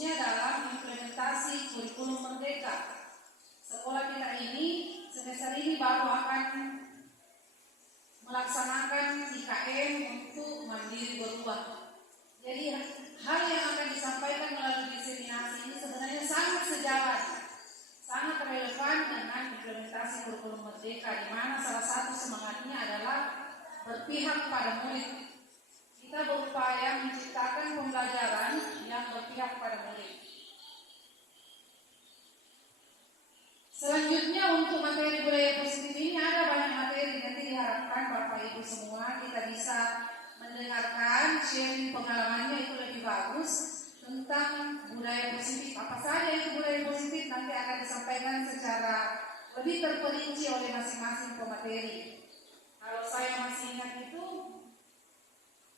khususnya dalam implementasi kurikulum Merdeka. Sekolah kita ini semester ini baru akan melaksanakan IKM untuk mandiri berubah. Jadi hal yang akan disampaikan melalui diseminasi ini sebenarnya sangat sejalan, sangat relevan dengan implementasi kurikulum Merdeka, di mana salah satu semangatnya adalah berpihak pada murid. Kita berupaya menciptakan pembelajaran yang berpihak pada murid. Selanjutnya untuk materi budaya positif ini ada banyak materi, nanti diharapkan Bapak Ibu semua kita bisa mendengarkan sharing pengalamannya, itu lebih bagus tentang budaya positif. Apa saja itu budaya positif nanti akan disampaikan secara lebih terperinci oleh masing-masing pemateri. Kalau saya masih ingat itu,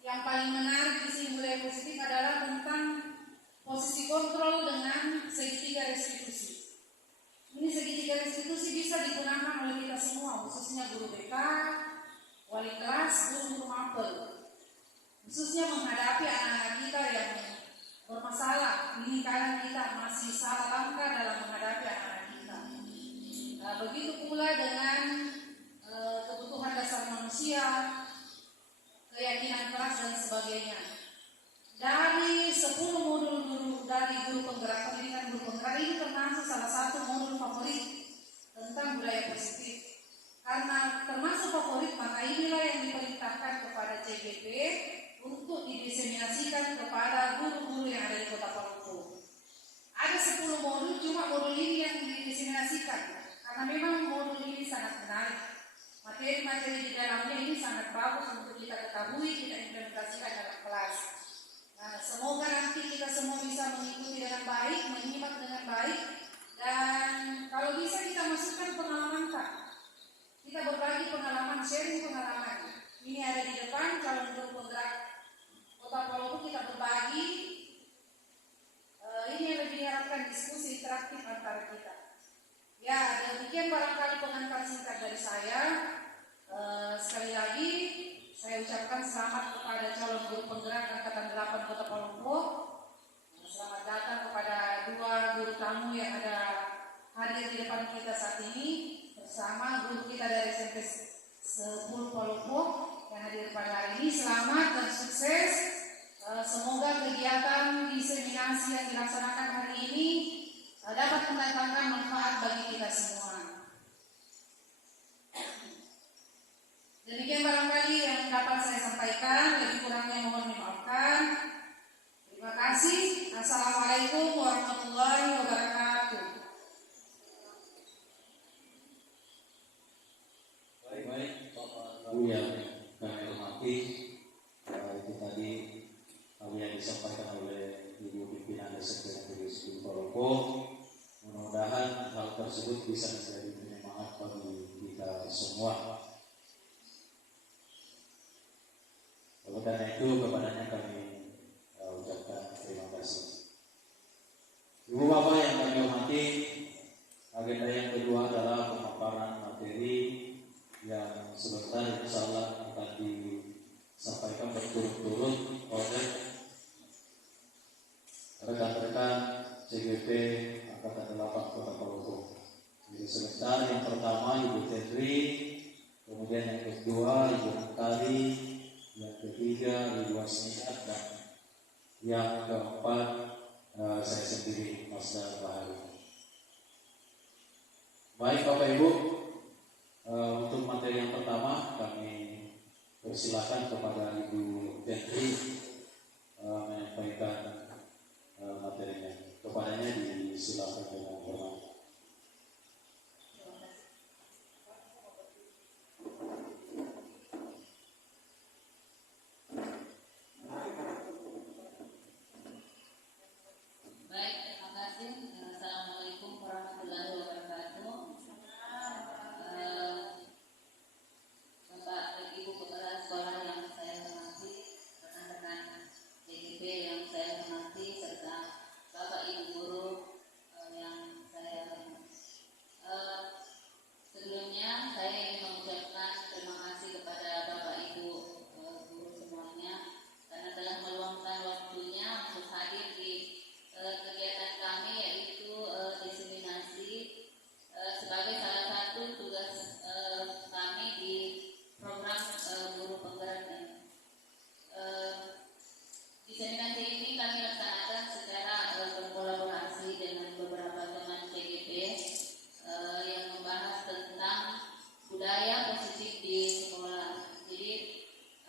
yang paling menarik di sini budaya positif adalah tentang posisi kontrol dengan segitiga restitusi. Ini segitiga restitusi bisa digunakan oleh kita semua, khususnya guru BK, wali kelas, guru mapel, khususnya menghadapi anak-anak kita yang bermasalah. Ini karena kita masih salah langkah dalam menghadapi anak-anak kita. Nah, begitu pula dengan kebutuhan dasar manusia, keyakinan kelas dan sebagainya. Dari 10 modul guru dari guru penggerak pendidikan guru penggerak ini termasuk salah satu modul favorit tentang budaya positif. Karena termasuk favorit, maka inilah yang diperintahkan kepada CGP untuk didiseminasikan kepada guru-guru yang ada di Kota Palopo. Ada 10 modul, cuma modul ini yang didiseminasikan karena memang modul ini sangat menarik. Materi-materi di dalamnya ini sangat bagus untuk kita ketahui, kita implementasikan dalam kelas. Nah, semoga nanti kita semua bisa mengikuti dengan baik, menyimak dengan baik, dan kalau bisa kita masukkan pengalaman Kak. Kita berbagi pengalaman, sharing pengalaman. Ini ada di depan, calon guru penggerak Kota Palopo kita berbagi. Ini yang lebih diharapkan diskusi interaktif antara kita. Ya, demikian barangkali pengantar singkat dari saya. Sekali lagi saya ucapkan selamat kepada calon guru penggerak Angkatan 8 Kota Palopo. Selamat datang kepada dua guru tamu yang ada hadir di depan kita saat ini, bersama guru kita dari SMP 10 Palopo yang hadir pada hari ini. Selamat dan sukses. Semoga kegiatan diseminasi yang dilaksanakan hari ini dapat mendatangkan manfaat bagi kita semua. Demikian barangkali yang dapat saya sampaikan, lebih kurangnya mohon dimaafkan. Terima kasih. Assalamualaikum warahmatullahi wabarakatuh. Baik, Bapak Ibu yang kami hormati, itu tadi hal yang disampaikan oleh Ibu Pimpinan Desa Negeri Palopo. Mudah-mudahan hal tersebut bisa menjadi penyemangat bagi kita semua. Oleh karena itu, kepadanya kami ucapkan terima kasih. Ibu Bapak yang kami hormati, agenda yang kedua adalah pemaparan materi yang sebentar insya Allah akan disampaikan berturut-turut oleh rekan-rekan CGP Angkatan 8 Kota Palopo. Jadi sebentar yang pertama Ibu Tedri, kemudian yang kedua Ibu Antari, yang ketiga Ibu Asniat, dan yang keempat saya sendiri, Mas Bahari. Baik Bapak Ibu, untuk materi yang pertama kami persilakan kepada Ibu Tedri menyampaikan materinya. Kepadanya disilakan dengan hormat. Baik, terima kasih. Assalamualaikum warahmatullahi wabarakatuh. Bapak dan Ibu kepala sekolah yang saya hormati, rekan-rekan CGP yang saya hormati, serta Bapak Ibu guru yang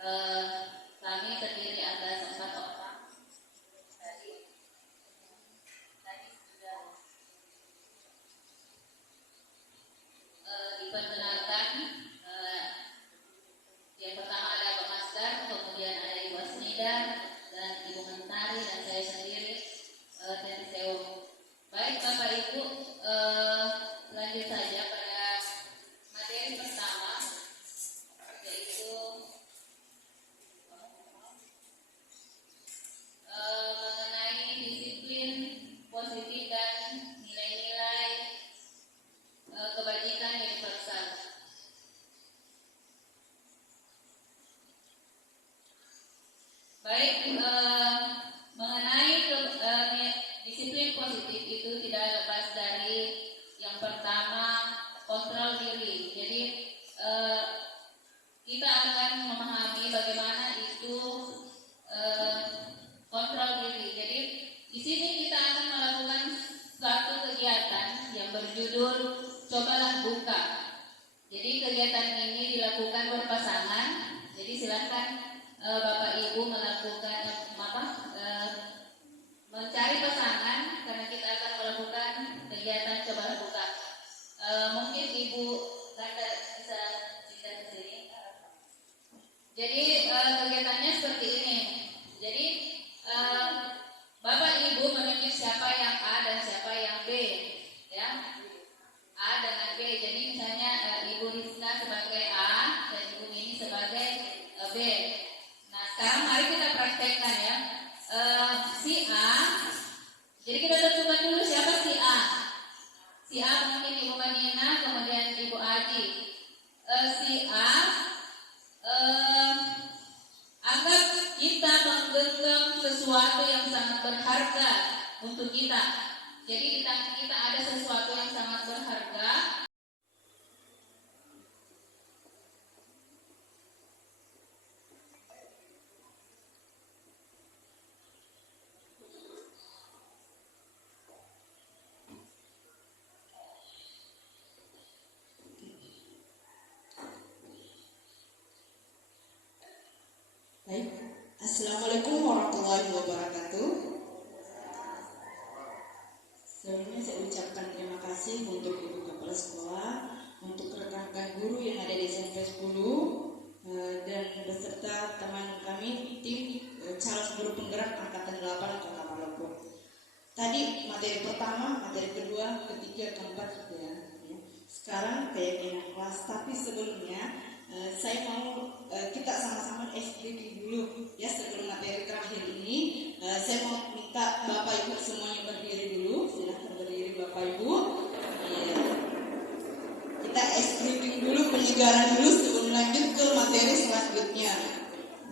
Kami terdiri atas 4 orang. Tadi sudah diperkenalkan. Yang pertama ada Pak Masdar, kemudian ada Ibu Asnida, dan Ibu Mentari, dan saya sendiri, Teti Sewu. Baik Bapak Ibu, lanjut saja pada materi pertama, yaitu mengenai disiplin positif dan nilai-nilai kebajikan universal. Baik, mengenai disiplin positif itu tidak lepas dari yang pertama, kontrol diri. Jadi kita akan memahami bagaimana itu kontrol diri. Jadi di sini kita akan melakukan satu kegiatan yang berjudul cobalah buka. Jadi kegiatan ini dilakukan berpasangan. Jadi silakan Bapak Ibu melakukan mencari pasangan karena kita akan melakukan kegiatan cobalah buka. Mungkin Ibu Ganda bisa cerita di sini. Jadi kegiatannya seperti ini. Jadi Bapak Ibu menunjuk siapa yang A dan siapa yang B, ya. A dengan B. Jadi misalnya Ibu Rizka sebagai A dan Ibu Mini sebagai B. Nah sekarang mari kita praktekkan ya. Si A. Jadi kita tentukan dulu siapa si A. Si A mungkin Ibu Manina, kemudian Ibu Aji. Si A anggap kita menggenggam sesuatu yang sangat berharga untuk kita. Jadi di tangan kita ada sesuatu yang sangat berharga. Baik, Assalamualaikum warahmatullahi wabarakatuh. Sebelumnya saya ucapkan terima kasih untuk Ibu Kepala Sekolah, untuk rekan-rekan guru yang ada di SMP 10, dan beserta teman kami tim calon guru penggerak angkatan 8 Kota Palopo. Tadi materi pertama, materi kedua, ketiga, keempat ya. Sekarang keyakinan kelas, tapi sebelumnya saya mau kita sama-sama SPP dulu ya sebelum materi terakhir ini. Saya mau minta Bapak Ibu semuanya berdiri dulu. Silahkan berdiri Bapak Ibu. Ya. Kita SPP dulu, penyegaran dulu sebelum lanjut ke materi selanjutnya.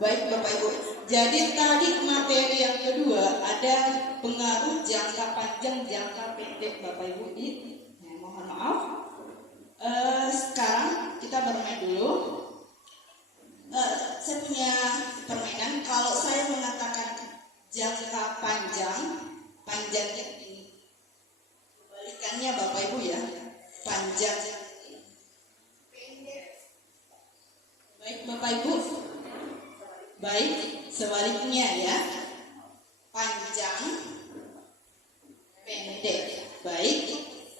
Baik Bapak Ibu. Jadi tadi materi yang kedua ada pengaruh jangka panjang, jangka pendek Bapak Ibu. Ya, mohon maaf. Sekarang kita bermain dulu. Saya punya permainan. Kalau saya mengatakan jangka panjang, panjangnya ini. Kebalikannya Bapak Ibu ya. Panjang. Pendek. Baik Bapak Ibu. Baik, sebaliknya ya. Panjang, pendek. Baik.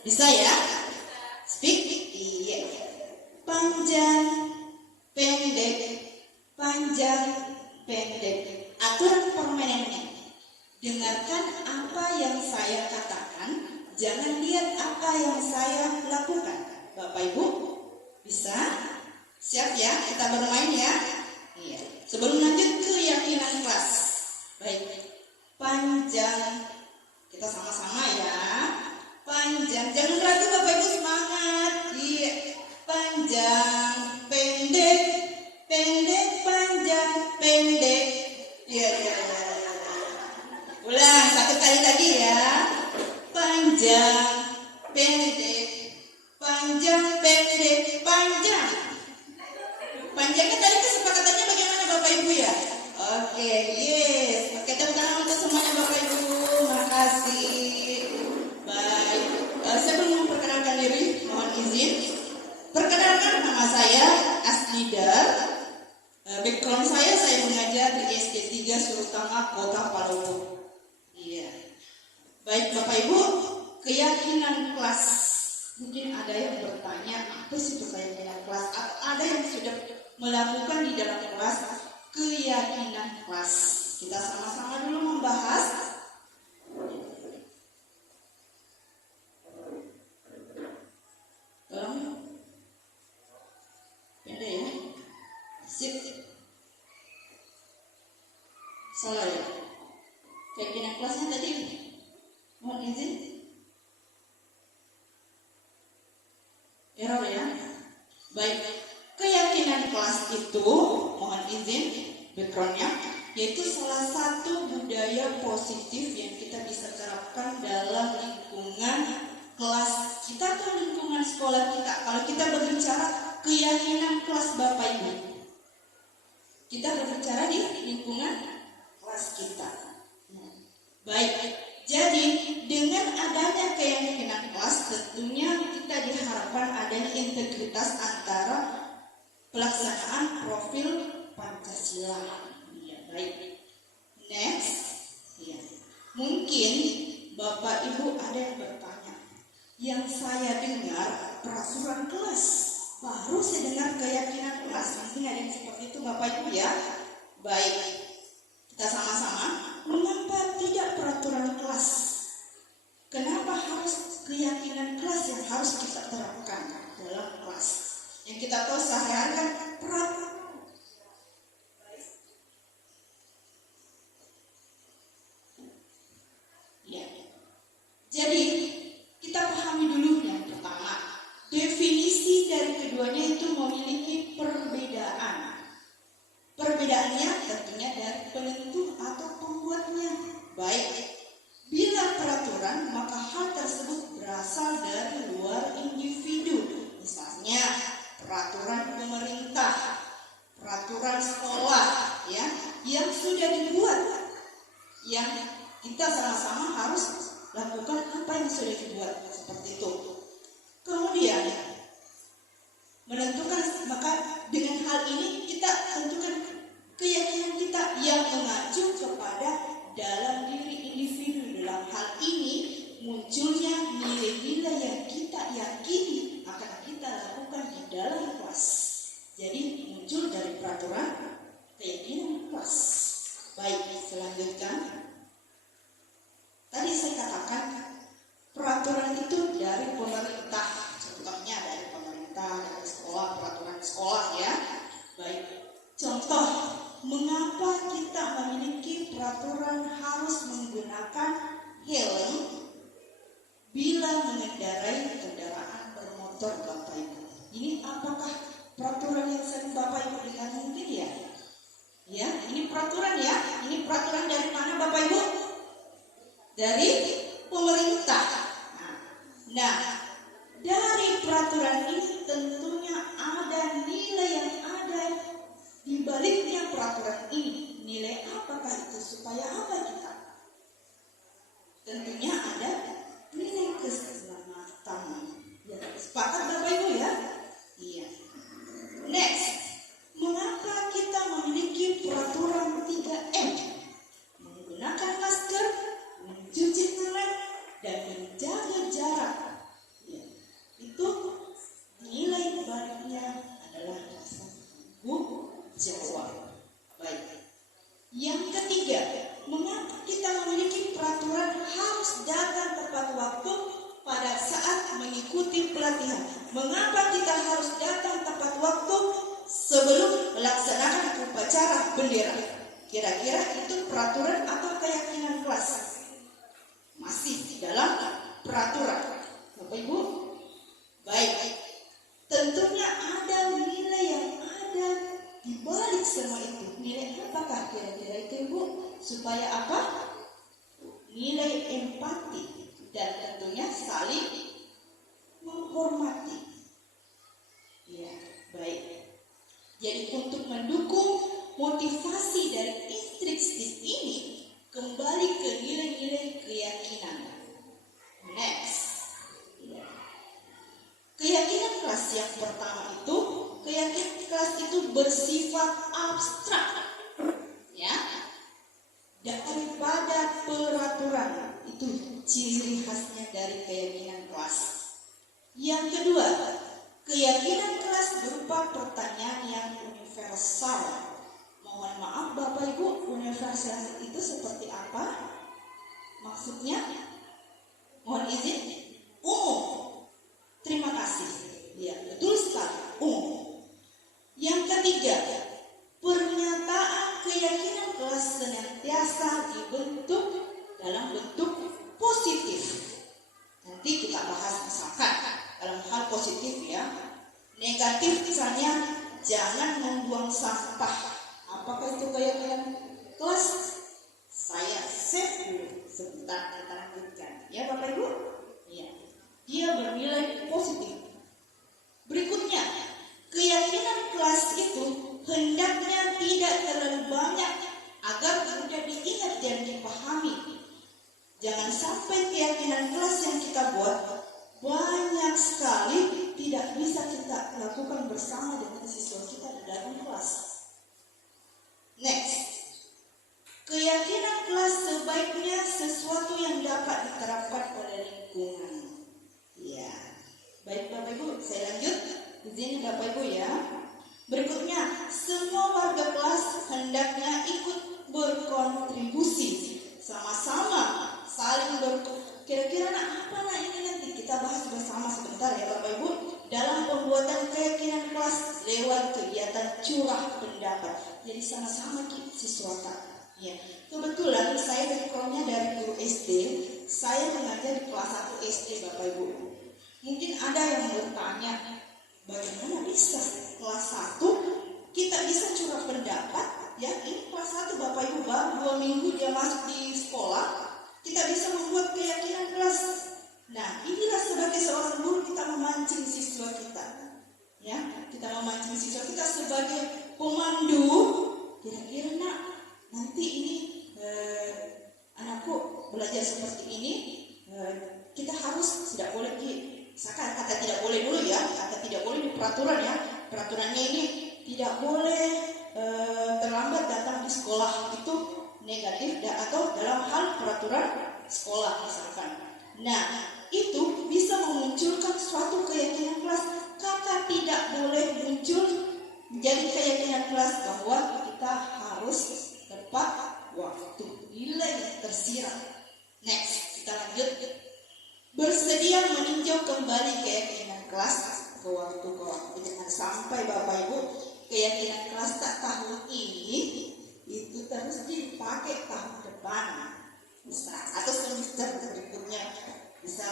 Bisa ya? Speak. Iya. Panjang, pendek, panjang, pendek. Aturan permainannya. Dengarkan apa yang saya katakan, jangan lihat apa yang saya lakukan. Bapak Ibu, bisa? Siap ya? Kita bermain ya? Iya. Sebelum lanjut ke keyakinan kelas. Baik. Panjang. Kita sama-sama ya. Panjang. Jangan ragu Bapak Ibu, semangat. Iya. Panjang, pendek, pendek, panjang, pendek. Iya. Ulang satu kali lagi ya. Panjang, pendek, panjang, pendek, panjang. Panjangnya tadi kesepakatannya bagaimana Bapak Ibu ya? Oke, yes. Oke, tepuk tangan untuk semuanya Bapak Ibu. Makasih. Baik. Saya belum memperkenalkan diri, mohon izin. Perkenalkan nama saya Asnida. background saya mengajar di SD 3 Surutanga, Kota Palopo. Iya. Baik Bapak Ibu, keyakinan kelas. Mungkin ada yang bertanya, apa sih itu keyakinan kelas? Atau ada yang sudah melakukan di dalam kelas keyakinan kelas. Kita sama-sama dulu membahas. Beda ya. Sip. Salah ya. Keyakinan kelasnya tadi. Mohon izin. Error ya. Baik. Keyakinan kelas itu, mohon izin, backgroundnya, yaitu salah satu budaya positif yang kita bisa terapkan dalam lingkungan kelas kita atau lingkungan sekolah kita. Kalau kita berbicara keyakinan kelas Bapak Ibu, kita berbicara di lingkungan kelas kita. Baik, jadi dengan adanya keyakinan kelas, tentunya kita diharapkan adanya integritas antara pelaksanaan profil Pancasila. Ya, baik. Next, ya. Mungkin Bapak Ibu ada yang bertanya, yang saya dengar peraturan kelas, baru saya dengar keyakinan kelas. Mungkin ada yang seperti itu Bapak Ibu ya. Baik, kita sama-sama. Mengapa tidak peraturan kelas? Kenapa harus keyakinan kelas yang harus kita terapkan dalam kelas? Yang kita tahu sehari-hari kan peraturan. Ya. Jadi kita pahami dulu yang pertama, definisi dari keduanya itu memiliki perbedaan. Perbedaannya tentunya dari penentu atau pembuatnya. Baik, bila peraturan maka hal tersebut berasal dari luar individu. Misalnya peraturan pemerintah, peraturan sekolah, ya, yang sudah dibuat, yang kita sama-sama harus lakukan apa yang sudah dibuat seperti itu. Kemudian menentukan, maka dengan hal ini kita tentukan keyakinan kita yang mengacu kepada dalam diri individu. Dalam hal ini munculnya nilai-nilai yang kita yakini akan kita lakukan di dalam kelas. Jadi muncul dari peraturan keyakinan kelas. Baik, selanjutnya tadi saya katakan peraturan itu dari pemerintah. Contohnya dari pemerintah, dari sekolah, peraturan sekolah ya. Baik, contoh mengapa kita memiliki peraturan harus menggunakan helm bila mengendarai kendaraan bermotor Bapak Ibu. Ini apakah peraturan yang sering Bapak Ibu dengar mungkin ya? Ya, ini peraturan ya. Ini peraturan dari mana Bapak Ibu? Dari pemerintah. Nah, dari peraturan ini tentunya ada nilai yang ada di baliknya peraturan ini. Nilai apakah itu? Supaya apa kita? Tentunya ada nilai keselamatan. Ya, sepakat Bapak Ibu ya? Iya. Next, mengapa kita memiliki peraturan 3M? Menggunakan masker, mencuci tangan, dan menjaga jarak. Ya, itu nilai baliknya adalah rasa tanggung jawab. Baik. Yang ketiga, mengapa kita memiliki peraturan harus datang tepat waktu pada saat mengikuti pelatihan? Mengapa kita harus datang tepat waktu sebelum melaksanakan upacara bendera? Kira-kira itu peraturan atau keyakinan kelas? Masih dalam peraturan. Bapak Ibu? Baik. Tentunya ada nilai yang ada di balik semua itu. Nilai apakah kira-kira itu Ibu? Supaya apa? Nilai empati dan tentunya saling menghormati. Ya, baik. Jadi untuk mendukung motivasi dari instruksi ini, kembali ke nilai-nilai keyakinan. Next. Ya. Keyakinan kelas yang pertama itu, keyakinan kelas itu bersifat abstrak, ya, daripada peraturan. Itu ciri khasnya dari keyakinan kelas. Yang kedua, keyakinan kelas berupa pertanyaan yang universal. Mohon maaf Bapak Ibu, universal itu seperti apa? Maksudnya, mohon izin, umum. Terima kasih. Ya, betul sekali, umum. Yang ketiga, pernyataan keyakinan kelas senantiasa dibentuk dalam bentuk positif. Nanti kita bahas misalkan dalam hal positif ya. Negatif misalnya, jangan membuang sampah. Apakah itu keyakinan kelas? Saya save dulu sebentar, kita lanjutkan. Ya Bapak Ibu? Iya. Dia bernilai positif. Berikutnya, keyakinan kelas itu hendaknya tidak terlalu banyak agar mudah diingat dan dipahami. Jangan sampai keyakinan kelas yang kita buat banyak sekali tidak bisa kita lakukan bersama dengan siswa kita di dalam kelas. Next, keyakinan kelas sebaiknya sesuatu yang dapat diterapkan oleh lingkungan. Ya, baik Bapak Ibu, saya lanjut. Izin Bapak Ibu ya. Berikutnya, semua warga kelas hendaknya ikut berkontribusi, sama-sama saling kira-kira apa ini nanti kita bahas bersama sebentar ya Bapak Ibu, dalam pembuatan keyakinan kelas lewat kegiatan curah pendapat. Jadi sama-sama siswakan. Ya, kebetulan saya backgroundnya dari guru SD, saya mengajar di kelas 1 SD Bapak Ibu. Mungkin ada yang bertanya, bagaimana bisa kelas 1 kita bisa curah pendapat? Ya, ini kelas 1 Bapak Ibu baru 2 minggu dia masuk di sekolah. Kita bisa membuat keyakinan kelas. Nah, inilah sebagai seorang guru kita memancing siswa kita. Ya, kita memancing siswa kita sebagai pemandu. Kira-kira nak, nanti ini anakku belajar seperti ini. Kita harus tidak boleh misalkan kata tidak boleh dulu ya, kata tidak boleh di peraturan ya. Peraturannya ini tidak boleh terlambat datang di sekolah, itu negatif atau dalam hal peraturan sekolah misalkan. Nah, itu bisa memunculkan suatu keyakinan kelas. Kata tidak boleh muncul menjadi keyakinan kelas bahwa kita harus tepat waktu, nilai tersirat. Next, kita lanjut. Bersedia meninjau kembali keyakinan kelas ke waktu. Jangan sampai Bapak Ibu keyakinan kelas tak tahun ini itu terus dipakai tahun depan, bisa, atau semester berikutnya bisa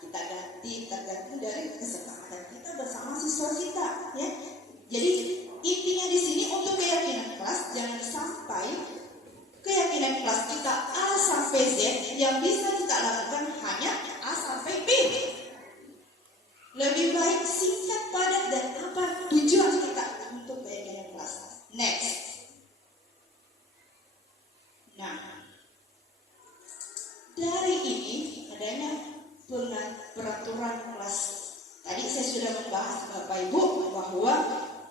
kita ganti tergantung dari kesepakatan kita bersama siswa kita ya. Jadi intinya di sini untuk keyakinan kelas, jangan sampai keyakinan kelas kita A sampai Z yang bisa kita lakukan hanya A sampai B. Lebih baik singkat, padat, dan apa tujuan kita untuk keyakinan kelas. Next. Nah, dari ini adanya peraturan kelas. Tadi saya sudah membahas Bapak Ibu bahwa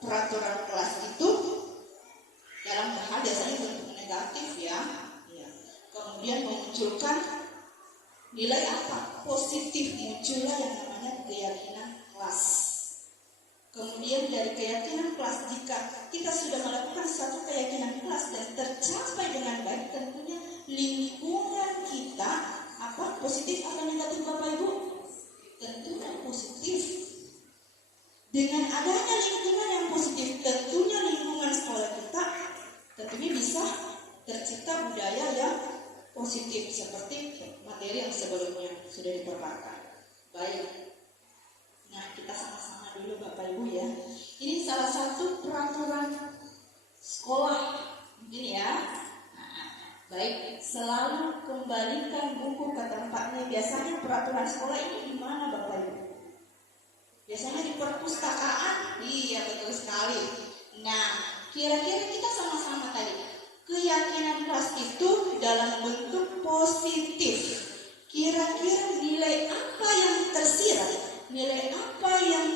peraturan kelas itu dalam hal biasanya bentuk negatif ya. Kemudian memunculkan nilai apa? Positif, muncullah yang namanya keyakinan kelas. Kemudian dari keyakinan kelas, jika kita sudah melakukan satu keyakinan kelas dan tercapai dengan baik, tentunya lingkungan kita apa? Positif atau negatif Bapak Ibu? Tentunya positif. Dengan adanya lingkungan yang positif, tentunya lingkungan sekolah kita tentunya bisa tercipta budaya yang positif seperti materi yang sebelumnya sudah dipaparkan. Baik. Nah, kita sama-sama dulu Bapak Ibu ya. Ini salah satu peraturan sekolah ini ya. Baik, selalu kembalikan buku ke tempatnya. Biasanya peraturan sekolah ini di mana Bapak Ibu? Biasanya di perpustakaan. Iya, betul sekali. Nah, kira-kira kita sama-sama tadi, keyakinan kelas itu dalam bentuk positif. Kira-kira nilai apa yang tersirat? Nilai apa yang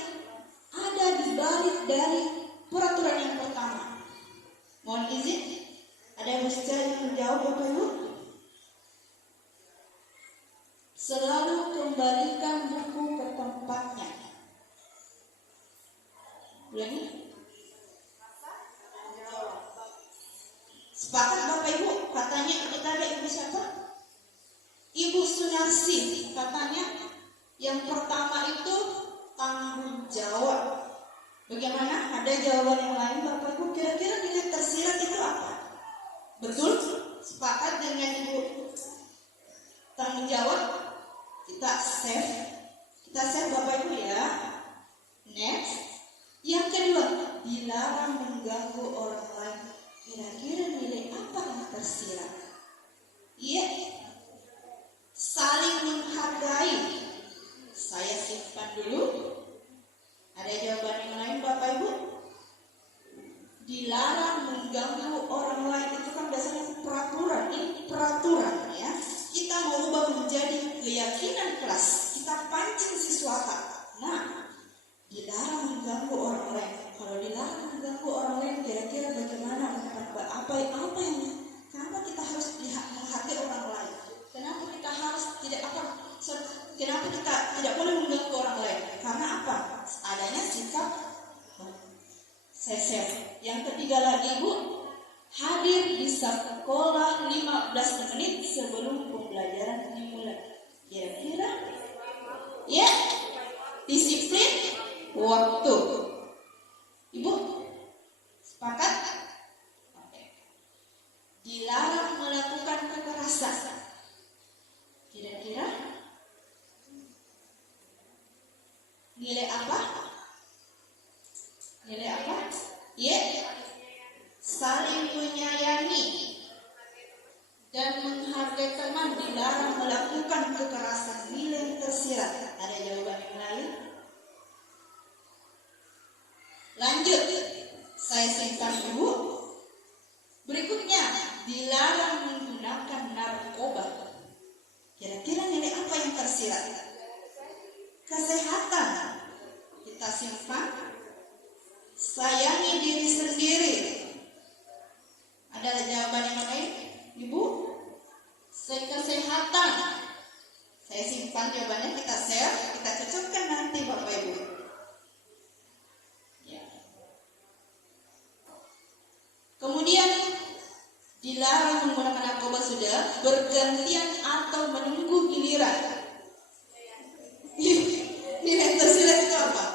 ada di balik dari peraturan yang jawab Bapak Ibu? Selalu kembalikan buku ke tempatnya. Ulangi. Sepakat Bapak Ibu? Katanya kita ada Ibu siapa? Ibu Sunarsi. Katanya yang pertama itu tanggung jawab. Bagaimana? Ada jawaban yang lain Bapak Ibu? Kira-kira nilai tersirat itu apa? Betul? Sepakat dengan Ibu tanggung jawab? Kita save Bapak Ibu ya. Next. Yang kedua, dilarang mengganggu orang lain. Kira-kira nilai apa yang tersirat? Iya. Saling menghargai. Saya simpan dulu. Ada jawaban yang lain Bapak Ibu? Dilarang mengganggu orang lain. Itu kan biasanya peraturan. Ini peraturan ya. Kita mau ubah menjadi keyakinan kelas. Kita pancing siswa. Nah, dilarang mengganggu orang lain. Kalau dilarang mengganggu orang lain, kira-kira bagaimana? Apa yang kenapa kita harus menghargai orang lain? Kenapa kita harus kenapa kita tidak boleh mengganggu orang lain? Karena apa? Adanya sikap sesep. Yang ketiga lagi Ibu, hadir di sekolah 15 menit sebelum pembelajaran dimulai. Kira-kira? Ya, disiplin waktu. Ibu, sepakat? Oke. Dilarang melakukan kekerasan. Kira-kira? Nilai apa? Nilai apa? Ya, saling menyayangi dan menghargai teman. Dilarang melakukan kekerasan. Nilai tersirat. Ada jawaban yang lain? Lanjut, saya simpan Ibu. Berikutnya, dilarang menggunakan narkoba. Kira-kira nilai apa yang tersirat? Kesehatan. Kita simpan. Sayangi diri sendiri. Ada jawaban yang lain, Ibu? Kesehatan. Saya simpan jawabannya, kita share, kita cocokkan nanti Bapak Ibu. Ya. Kemudian dilarang menggunakan narkoba sudah, bergantian atau menunggu giliran. Nilai tersirat itu apa?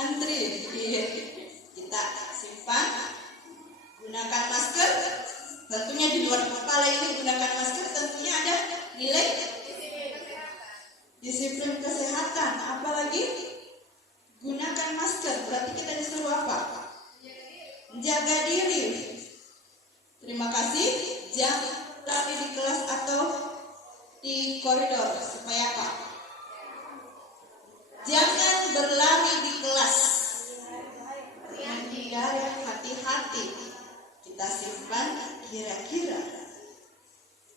Antri. Kita simpan. Gunakan masker. Tentunya di luar kepala ini gunakan masker. Tentunya ada nilai disiplin kesehatan. Apalagi gunakan masker. Berarti kita disuruh apa? Jaga diri. Terima kasih. Jangan lari di kelas atau di koridor. Supaya apa? Jangan berlari di kelas. Hindari, hati-hati. Kita simpan. Kira-kira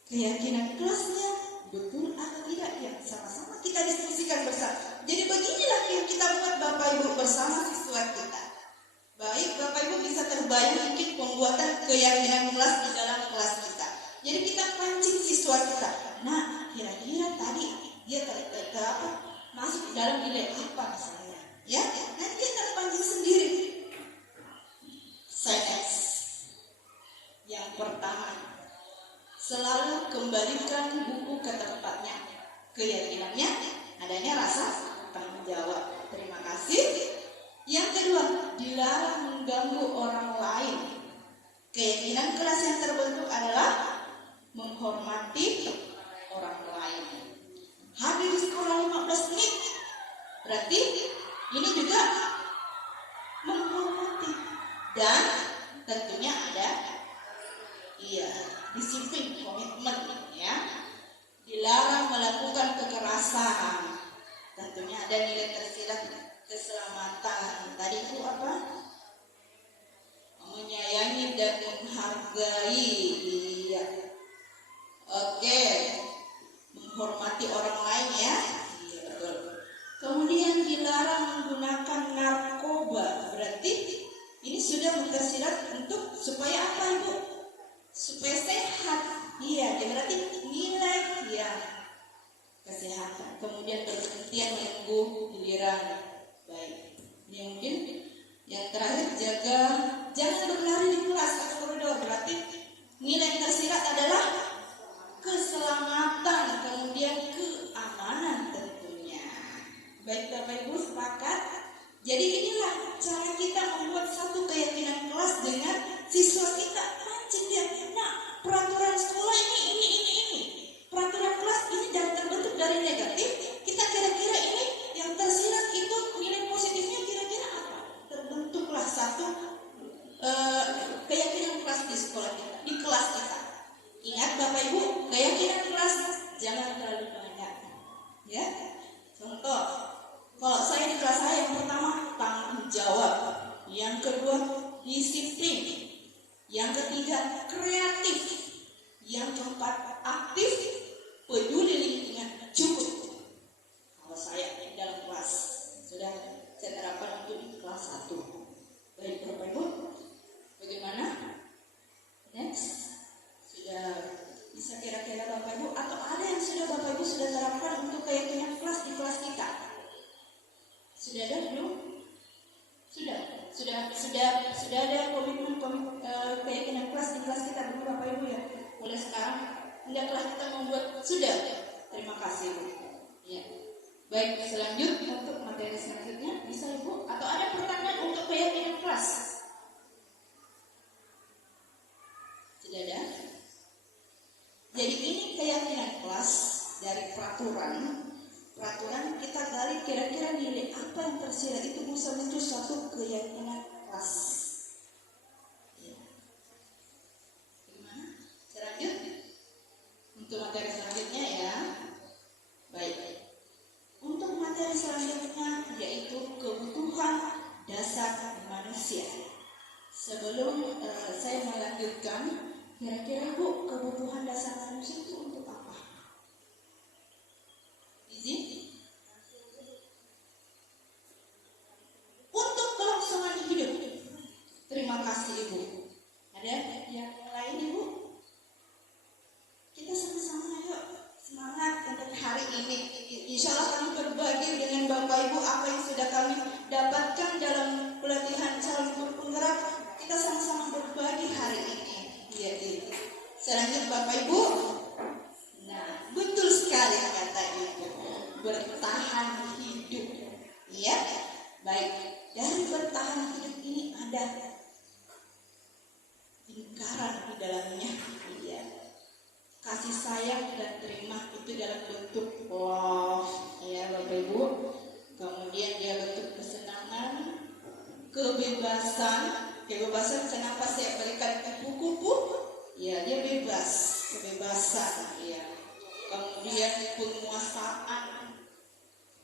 keyakinan kelasnya betul atau tidak? Ya, sama-sama kita diskusikan bersama. Jadi beginilah yang kita buat Bapak Ibu bersama siswa kita. Baik, Bapak Ibu bisa terbayang mungkin pembuatan keyakinan kelas di dalam kelas kita. Jadi kita pancing siswa kita. Nah, kira-kira tadi dia masuk dalam nilai apa misalnya? Ya, nanti dia terpancing sendiri. Science. Yang pertama, selalu kembalikan buku ke tempatnya. Keyakinannya adanya rasa tanggung jawab. Terima kasih. Yang kedua, dilarang mengganggu orang lain. Keyakinan kelas yang terbentuk adalah menghormati orang lain. Hadir di sekolah 15 menit. Berarti ini juga menghormati. Dan tentunya ada disiplin, komitmen ya. Dilarang melakukan kekerasan. Tentunya ada nilai tersirat keselamatan. Tadi itu apa? Menyayangi dan menghargai. Iya. Oke. Menghormati orang lain ya. Iya betul. Kemudian dilarang menggunakan narkoba. Berarti ini sudah tersirat untuk supaya apa Ibu? Supaya sehat. kemudian berhentian menunggu giliran. Baik, ini mungkin yang terakhir, jangan berlari di kelas atau koridor. Berarti nilai yang tersirat adalah keselamatan, kemudian keamanan tentunya. Baik Bapak Ibu, sepakat? Jadi inilah cara kita membuat satu keyakinan kelas dengan siswa kita. Mancing dia, nah peraturan sekolah ini. Peraturan kelas ini dan terbentuk dari negatif. Kita kira-kira ini yang tersirat itu nilai positifnya kira-kira apa? Terbentuklah satu keyakinan kelas di sekolah kita, di kelas kita. Ingat Bapak Ibu, keyakinan kelas jangan terlalu banyak. Ya, contoh, kalau saya di kelas saya yang pertama tanggung jawab, yang kedua disiplin, yang ketiga kreatif, yang keempat aktif, peduli lingkungan, cukup. Kalau saya di dalam kelas sudah saya terapkan untuk di kelas 1. Baik Bapak Ibu, bagaimana? Next, sudah bisa kira-kira Bapak Ibu atau ada yang sudah Bapak Ibu sudah terapkan untuk keyakinan kelas di kelas kita? Sudah ada belum? Sudah ada komitmen keyakinan kelas di kelas kita belum Bapak Ibu ya? Mulai sekarang hendaklah kita membuat. Sudah. Terima kasih Bu. Ya. Baik, selanjutnya untuk materi selanjutnya bisa Ibu atau ada pertanyaan untuk keyakinan kelas? Sudah ada? Jadi ini keyakinan kelas dari peraturan kita gali kira-kira nilai apa yang tersirat itu bisa muncul suatu keyakinan kelas. Ya. Bagaimana? Selanjutnya untuk materi selanjutnya ya. Baik. Untuk materi selanjutnya yaitu kebutuhan dasar manusia. Sebelum saya melanjutkan, kira-kira Bu, kebutuhan dasar manusia itu untuk apa? Izin? Untuk kelangsungan hidup. Terima kasih Ibu. Ada yang lain Ibu? Kita sama-sama yuk semangat untuk hari ini. Insya Allah kami berbagi dengan Bapak Ibu apa yang sudah kami dapatkan dalam pelatihan calon guru penggerak. Kita sama-sama berbagi hari ini. Ya, selanjutnya Bapak Ibu. Nah, betul sekali kata Ibu. Bertahan hidup. Ya, baik. Dari bertahan hidup ini ada lingkaran di dalamnya. Ya. Kasih sayang dan terima itu dalam bentuk love, ya Bapak Ibu. Kemudian dia bentuk kesenangan, kebebasan kenapa saya berikan kupu-kupu? Ya, dia bebas, kebebasan, ya. Kemudian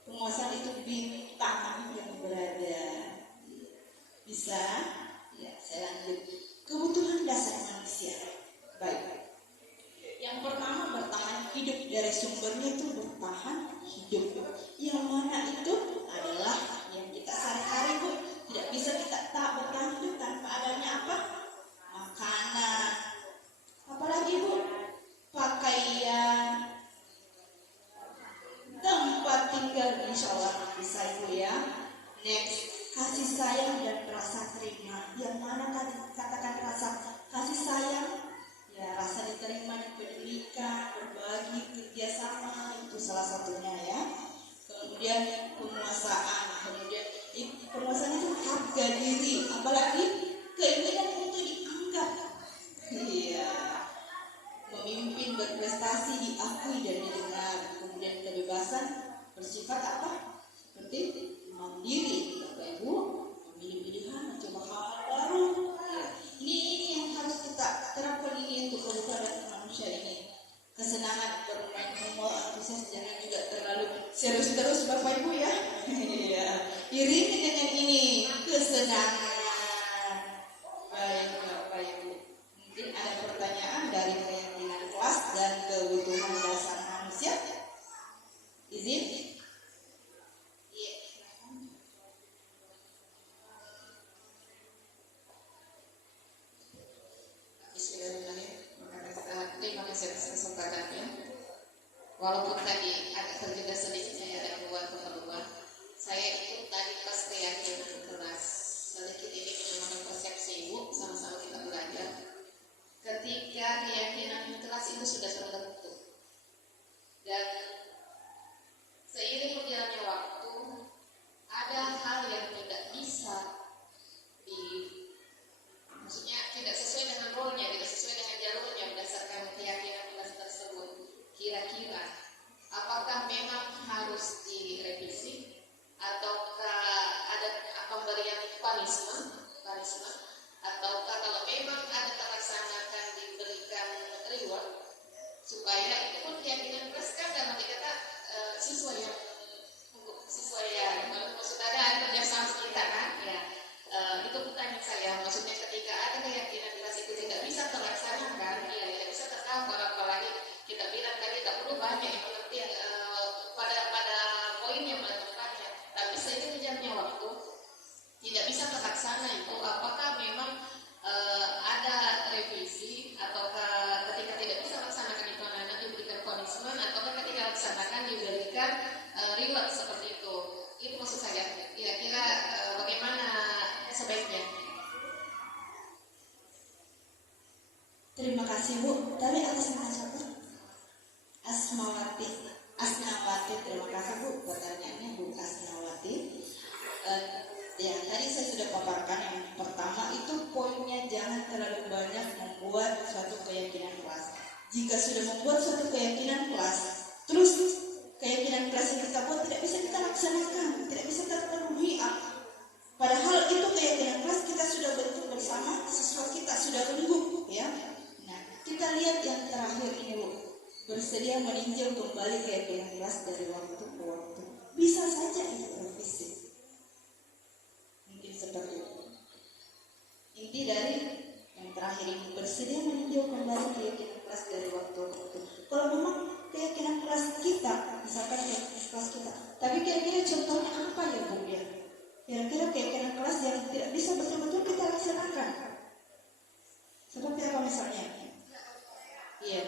penguasaan itu bintang yang berada. Bisa? Ya, saya lanjut. Kebutuhan dasar manusia. Baik. Yang pertama bertahan hidup, dari sumbernya itu bertahan hidup. Yang mana itu adalah yang kita sehari-hari Bu. Tidak bisa kita tak bertahan hidup tanpa adanya apa? Makanan. Apalagi Bu? Pakaian, tempat tinggal, insya Allah bisa Ibu ya. Next, kasih sayang dan rasa terima. Yang mana katakan rasa kasih sayang? Ya, rasa diterima, dipedulikan, berbagi, kerjasama, itu salah satunya ya. Kemudian penguasaan itu harga diri, apalagi keinginan untuk dianggap. Iya. Memimpin, berprestasi, diakui dan didengar. Kemudian kebebasan bersifat apa? Seperti mandiri, Bapak Ibu, memilih pilihan, mencoba hal-hal baru. Ya. Ini yang harus kita terapkan ini untuk kebutuhan manusia ini. Kesenangan, bermain humor, antusias, jangan juga terlalu serius terus Bapak Ibu ya. Iya. Iringi dengan ini kesenangan. Baik Bapak Ibu. Mungkin ada pertanyaan dari keyakinan kelas dan kebutuhan dasar manusia. Izin? Iya. Terima kasih atas kesempatannya. Walaupun tadi agak terjeda sedikitnya ya, saya ikut tadi pas keyakinan kelas. Sedikit ini menyamakan persepsi Ibu, sama-sama kita belajar. Ketika keyakinan kelas itu sudah terbentuk dan seiring berjalannya waktu, ada hal yang tidak bisa maksudnya tidak sesuai dengan role-nya, tidak sesuai dengan jalurnya berdasarkan keyakinan kelas tersebut. Kira-kira apakah memang harus direvisi ataukah ada pemberian punishment ataukah kalau memang ada terlaksanakan diberikan reward supaya itu pun keyakinan kelas kan dalam arti kata siswa yang maksud ada kerjasama kita kan ya. Itu pertanyaan saya, maksudnya ketika ada keyakinan kelas itu tidak bisa terlaksanakan, ya tidak bisa terkawal, apalagi kita bilang tadi tak perlu banyak yang pengertian pada poin yang menentukannya, tapi seiring berjalannya waktu tidak bisa terlaksana itu, apakah memang ada revisi ataukah ketika tidak bisa laksanakan itu anak-anak diberikan punishment ataukah ketika laksanakan diberikan reward seperti itu. Itu maksud saya, kira-kira bagaimana sebaiknya. Terima kasih Bu. Tadi atas nama siapa? Asnawati. Terima kasih Bu pertanyaannya Bu Asnawati. Ya tadi saya sudah paparkan yang pertama itu poinnya jangan terlalu banyak membuat suatu keyakinan kelas. Jika sudah membuat suatu keyakinan kelas, terus keyakinan kelas yang kita buat tidak bisa kita laksanakan, tidak bisa terpenuhi. Padahal itu keyakinan kelas kita sudah bentuk bersama, siswa kita sudah rengguh, ya. Nah, kita lihat yang terakhir ini Bu, bersedia meninjau kembali keyakinan kelas dari waktu ke waktu. Bisa saja itu revisi. Mungkin seperti itu. Inti dari yang terakhir ini bersedia meninjau kembali keyakinan kelas dari waktu ke waktu. Kalau memang keyakinan kelas kita, misalkan keyakinan kelas kita, tapi kira-kira contohnya apa ya Bu ya? Kira-kira keyakinan kelas yang tidak bisa betul-betul kita laksanakan. Seperti apa misalnya? Iya.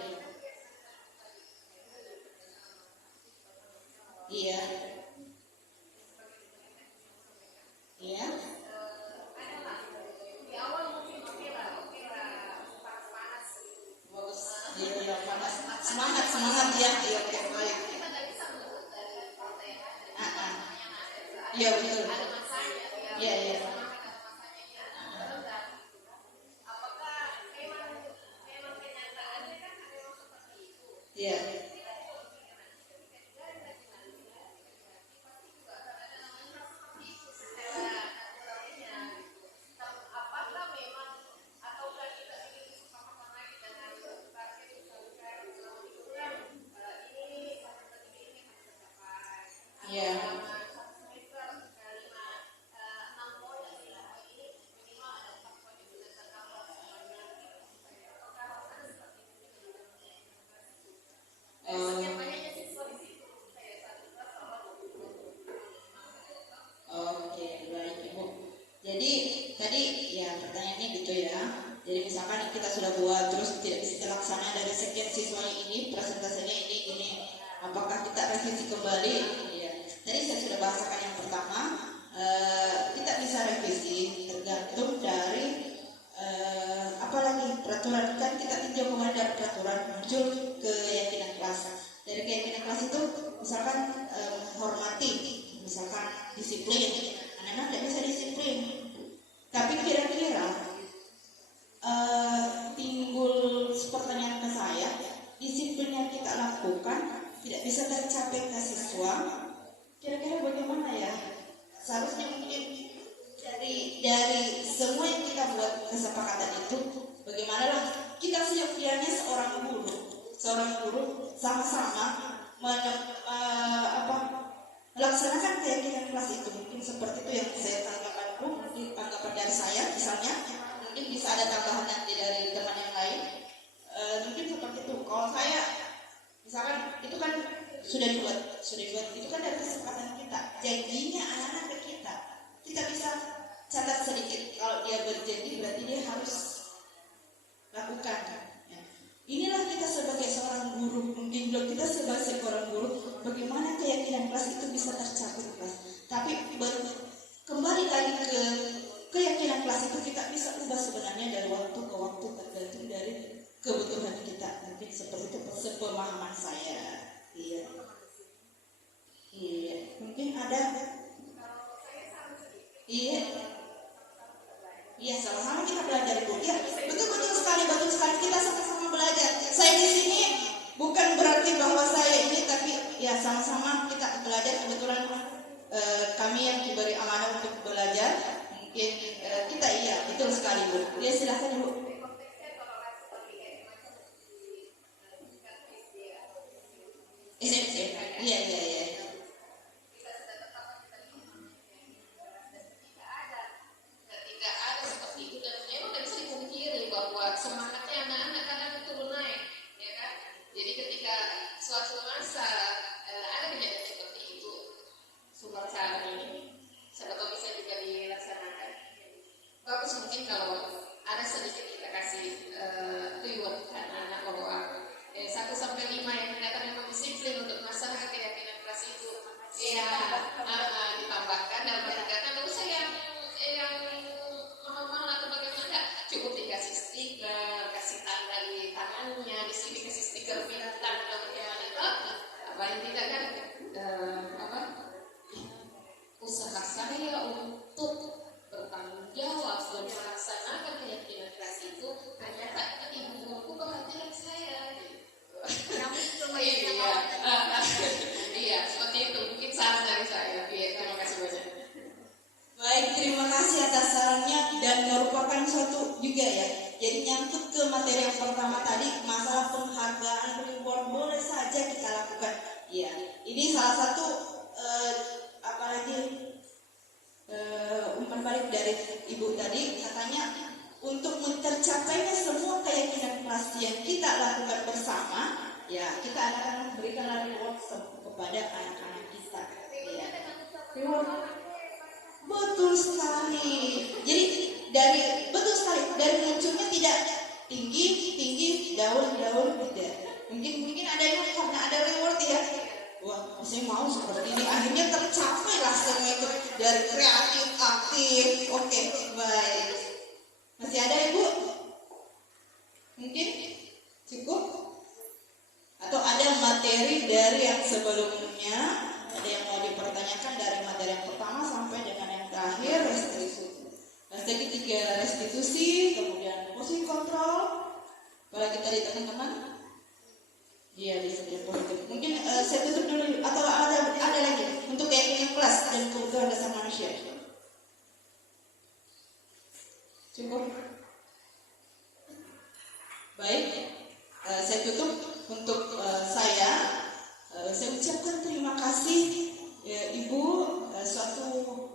Iya. Iya. Bagus. Iya, panas. Semangat ya. Iya, oke, baik. Iya, betul. Iya. Iya. Iya. Oke, baik Ibu. Jadi tadi ya pertanyaannya gitu ya. Jadi misalkan kita sudah buat terus tidak bisa terlaksana dari sekian siswanya ini, presentasinya ini, apakah kita revisi kembali? Ya. Tadi saya sudah bahasakan yang pertama, kita bisa revisi tergantung dari apalagi peraturan kan kita tinjau kembali dari peraturan muncul keyakinan kelas. Dari keyakinan kelas itu misalkan hormati, misalkan disiplin, anak-anak tidak bisa disiplin. Tapi kira-kira timbul pertanyaan ke saya, disiplin yang kita lakukan tidak bisa tercapai ke siswa, kira-kira bagaimana ya? Seharusnya mungkin dari semua yang kita buat kesepakatan itu, bagaimanalah kita seyogianya seorang guru sama-sama melaksanakan keyakinan kelas itu. Mungkin seperti itu yang saya tanggapan Bu, mungkin tanggapan dari saya misalnya, mungkin bisa ada tambahan nanti dari teman yang lain. Mungkin seperti itu. Kalau saya misalkan itu kan sudah dibuat itu kan dari kesepakatan kita, janjinya anak-anak ke kita bisa catat sedikit. Kalau dia berjanji berarti dia harus lakukan. Ya. Inilah kita sebagai seorang guru, mungkin belum kita sebagai seorang guru bagaimana keyakinan kelas itu bisa tercapai kelas. Tapi kembali lagi ke keyakinan kelas itu kita bisa ubah sebenarnya dari waktu ke waktu tergantung dari kebutuhan kita. Mungkin seperti itu sepemahaman saya. Iya. Iya. Mungkin ada. Iya. Iya, sama-sama kita belajar Bu. Ya, betul sekali, betul sekali, kita sama-sama belajar. Saya di sini bukan berarti bahwa saya ini, tapi ya sama-sama kita belajar. Kebetulan kami yang diberi amanah untuk belajar. Mungkin kita iya, betul sekali Bu. Ya, silakan Bu. Iya. Ketika ada seperti itu dan memang tidak bisa dipungkiri bahwa semangatnya anak-anak kadang turun naik, ya kan? Jadi ketika suatu masa ada kejadian seperti itu, sumber cara ini, siapa tahu bisa juga dilaksanakan. Bagus mungkin kalau ada sedikit kita kasih reward ke anak-anak bahwa 1-5 yang ternyata memang disiplin untuk masalah keyakinan kelas itu, ya ditambahkan dalam pendekatan lalu saya yang mahal-mahal atau bagaimana, cukup dikasih stiker, kasih tanda di tangannya, di sini kasih stiker bintang atau bagaimana itu, paling tidak kan usaha saya untuk bertanggung jawab dan melaksanakan keyakinan kelas itu ternyata ibu-ibu perhatian saya. Iya, seperti itu mungkin saran dari saya. Iya, terima kasih banyak. Baik, terima kasih atas sarannya dan merupakan suatu juga ya. Jadi nyangkut ke materi yang pertama tadi, masalah penghargaan reward boleh saja kita lakukan. Iya, ini salah satu umpan balik dari ibu tadi, katanya untuk tercapainya semua keyakinan kelas yang kita lakukan bersama, ya kita akan memberikan reward kepada anak-anak kita. Ya. Reward. Betul sekali. Jadi betul sekali dari munculnya tidak tinggi daun tidak. Mungkin ada yang karena ada reward ya. Wah, saya mau seperti ini. Akhirnya tercapai lah semua itu dari kreatif, aktif. Oke, baik. Masih ada Ibu? Mungkin cukup? Atau ada materi dari yang sebelumnya? Ada yang mau dipertanyakan dari materi yang pertama sampai dengan yang terakhir, restitusi. Strategi 3 restitusi, kemudian posisi kontrol. Kalau kita di teman-teman, dia bisa positif. Mungkin saya tutup dulu atau ada lagi untuk keyakinan kelas dan kebutuhan dasar manusia. Cukup. Baik, saya tutup untuk saya ucapkan terima kasih Ibu, suatu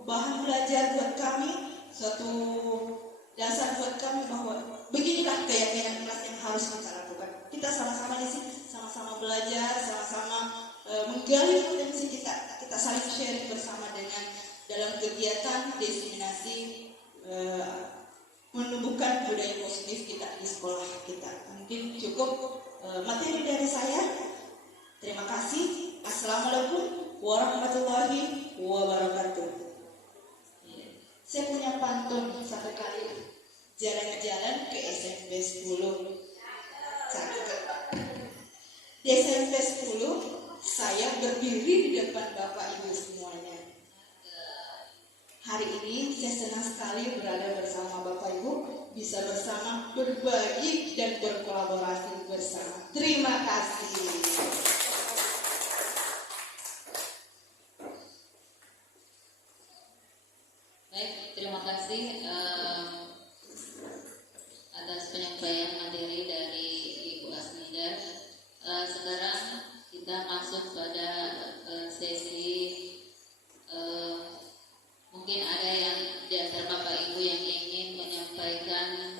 bahan belajar buat kami, suatu dasar buat kami bahwa beginilah keyakinan kelas yang harus kita lakukan. Kita sama-sama di sini, sama-sama belajar, sama-sama menggali potensi kita saling sharing bersama dengan dalam kegiatan diseminasi menumbuhkan budaya positif kita di sekolah kita. Mungkin cukup materi dari saya. Terima kasih. Assalamualaikum warahmatullahi wabarakatuh. Saya punya pantun satu kali. Jalan-jalan ke SMP 10. Di SMP 10 saya berdiri di depan Bapak Ibu semuanya. Hari ini saya senang sekali berada bersama Bapak Ibu, bisa bersama berbagi dan berkolaborasi bersama. Terima kasih. Baik, terima kasih atas penyampaian materi dari Ibu Asmida. Sekarang kita masuk pada sesi mungkin ada yang di antara Bapak Ibu yang ingin menyampaikan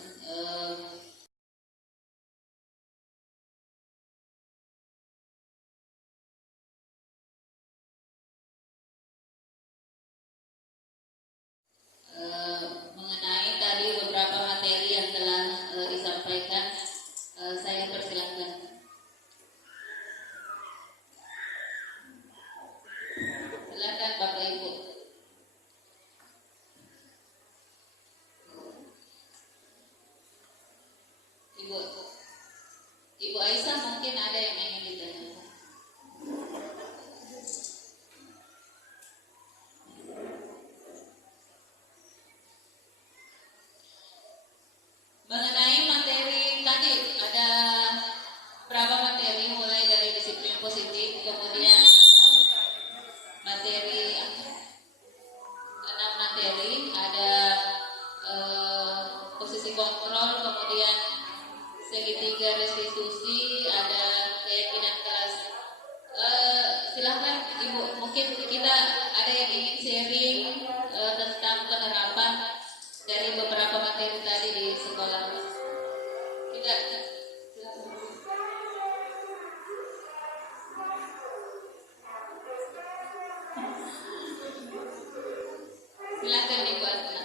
Ibu Aisyah mungkin ada yang ingin ditanyakan. Mengenai materi tadi ada berapa materi, mulai dari disiplin positif, kemudian materi 6 materi, ada posisi kontrol, kemudian segitiga restitusi, ada keyakinan kelas. Silahkan Ibu, mungkin kita ada yang ingin sharing tentang penerapan dari beberapa materi tadi di sekolah. Tidak, silakan. Silakan Ibu Asna.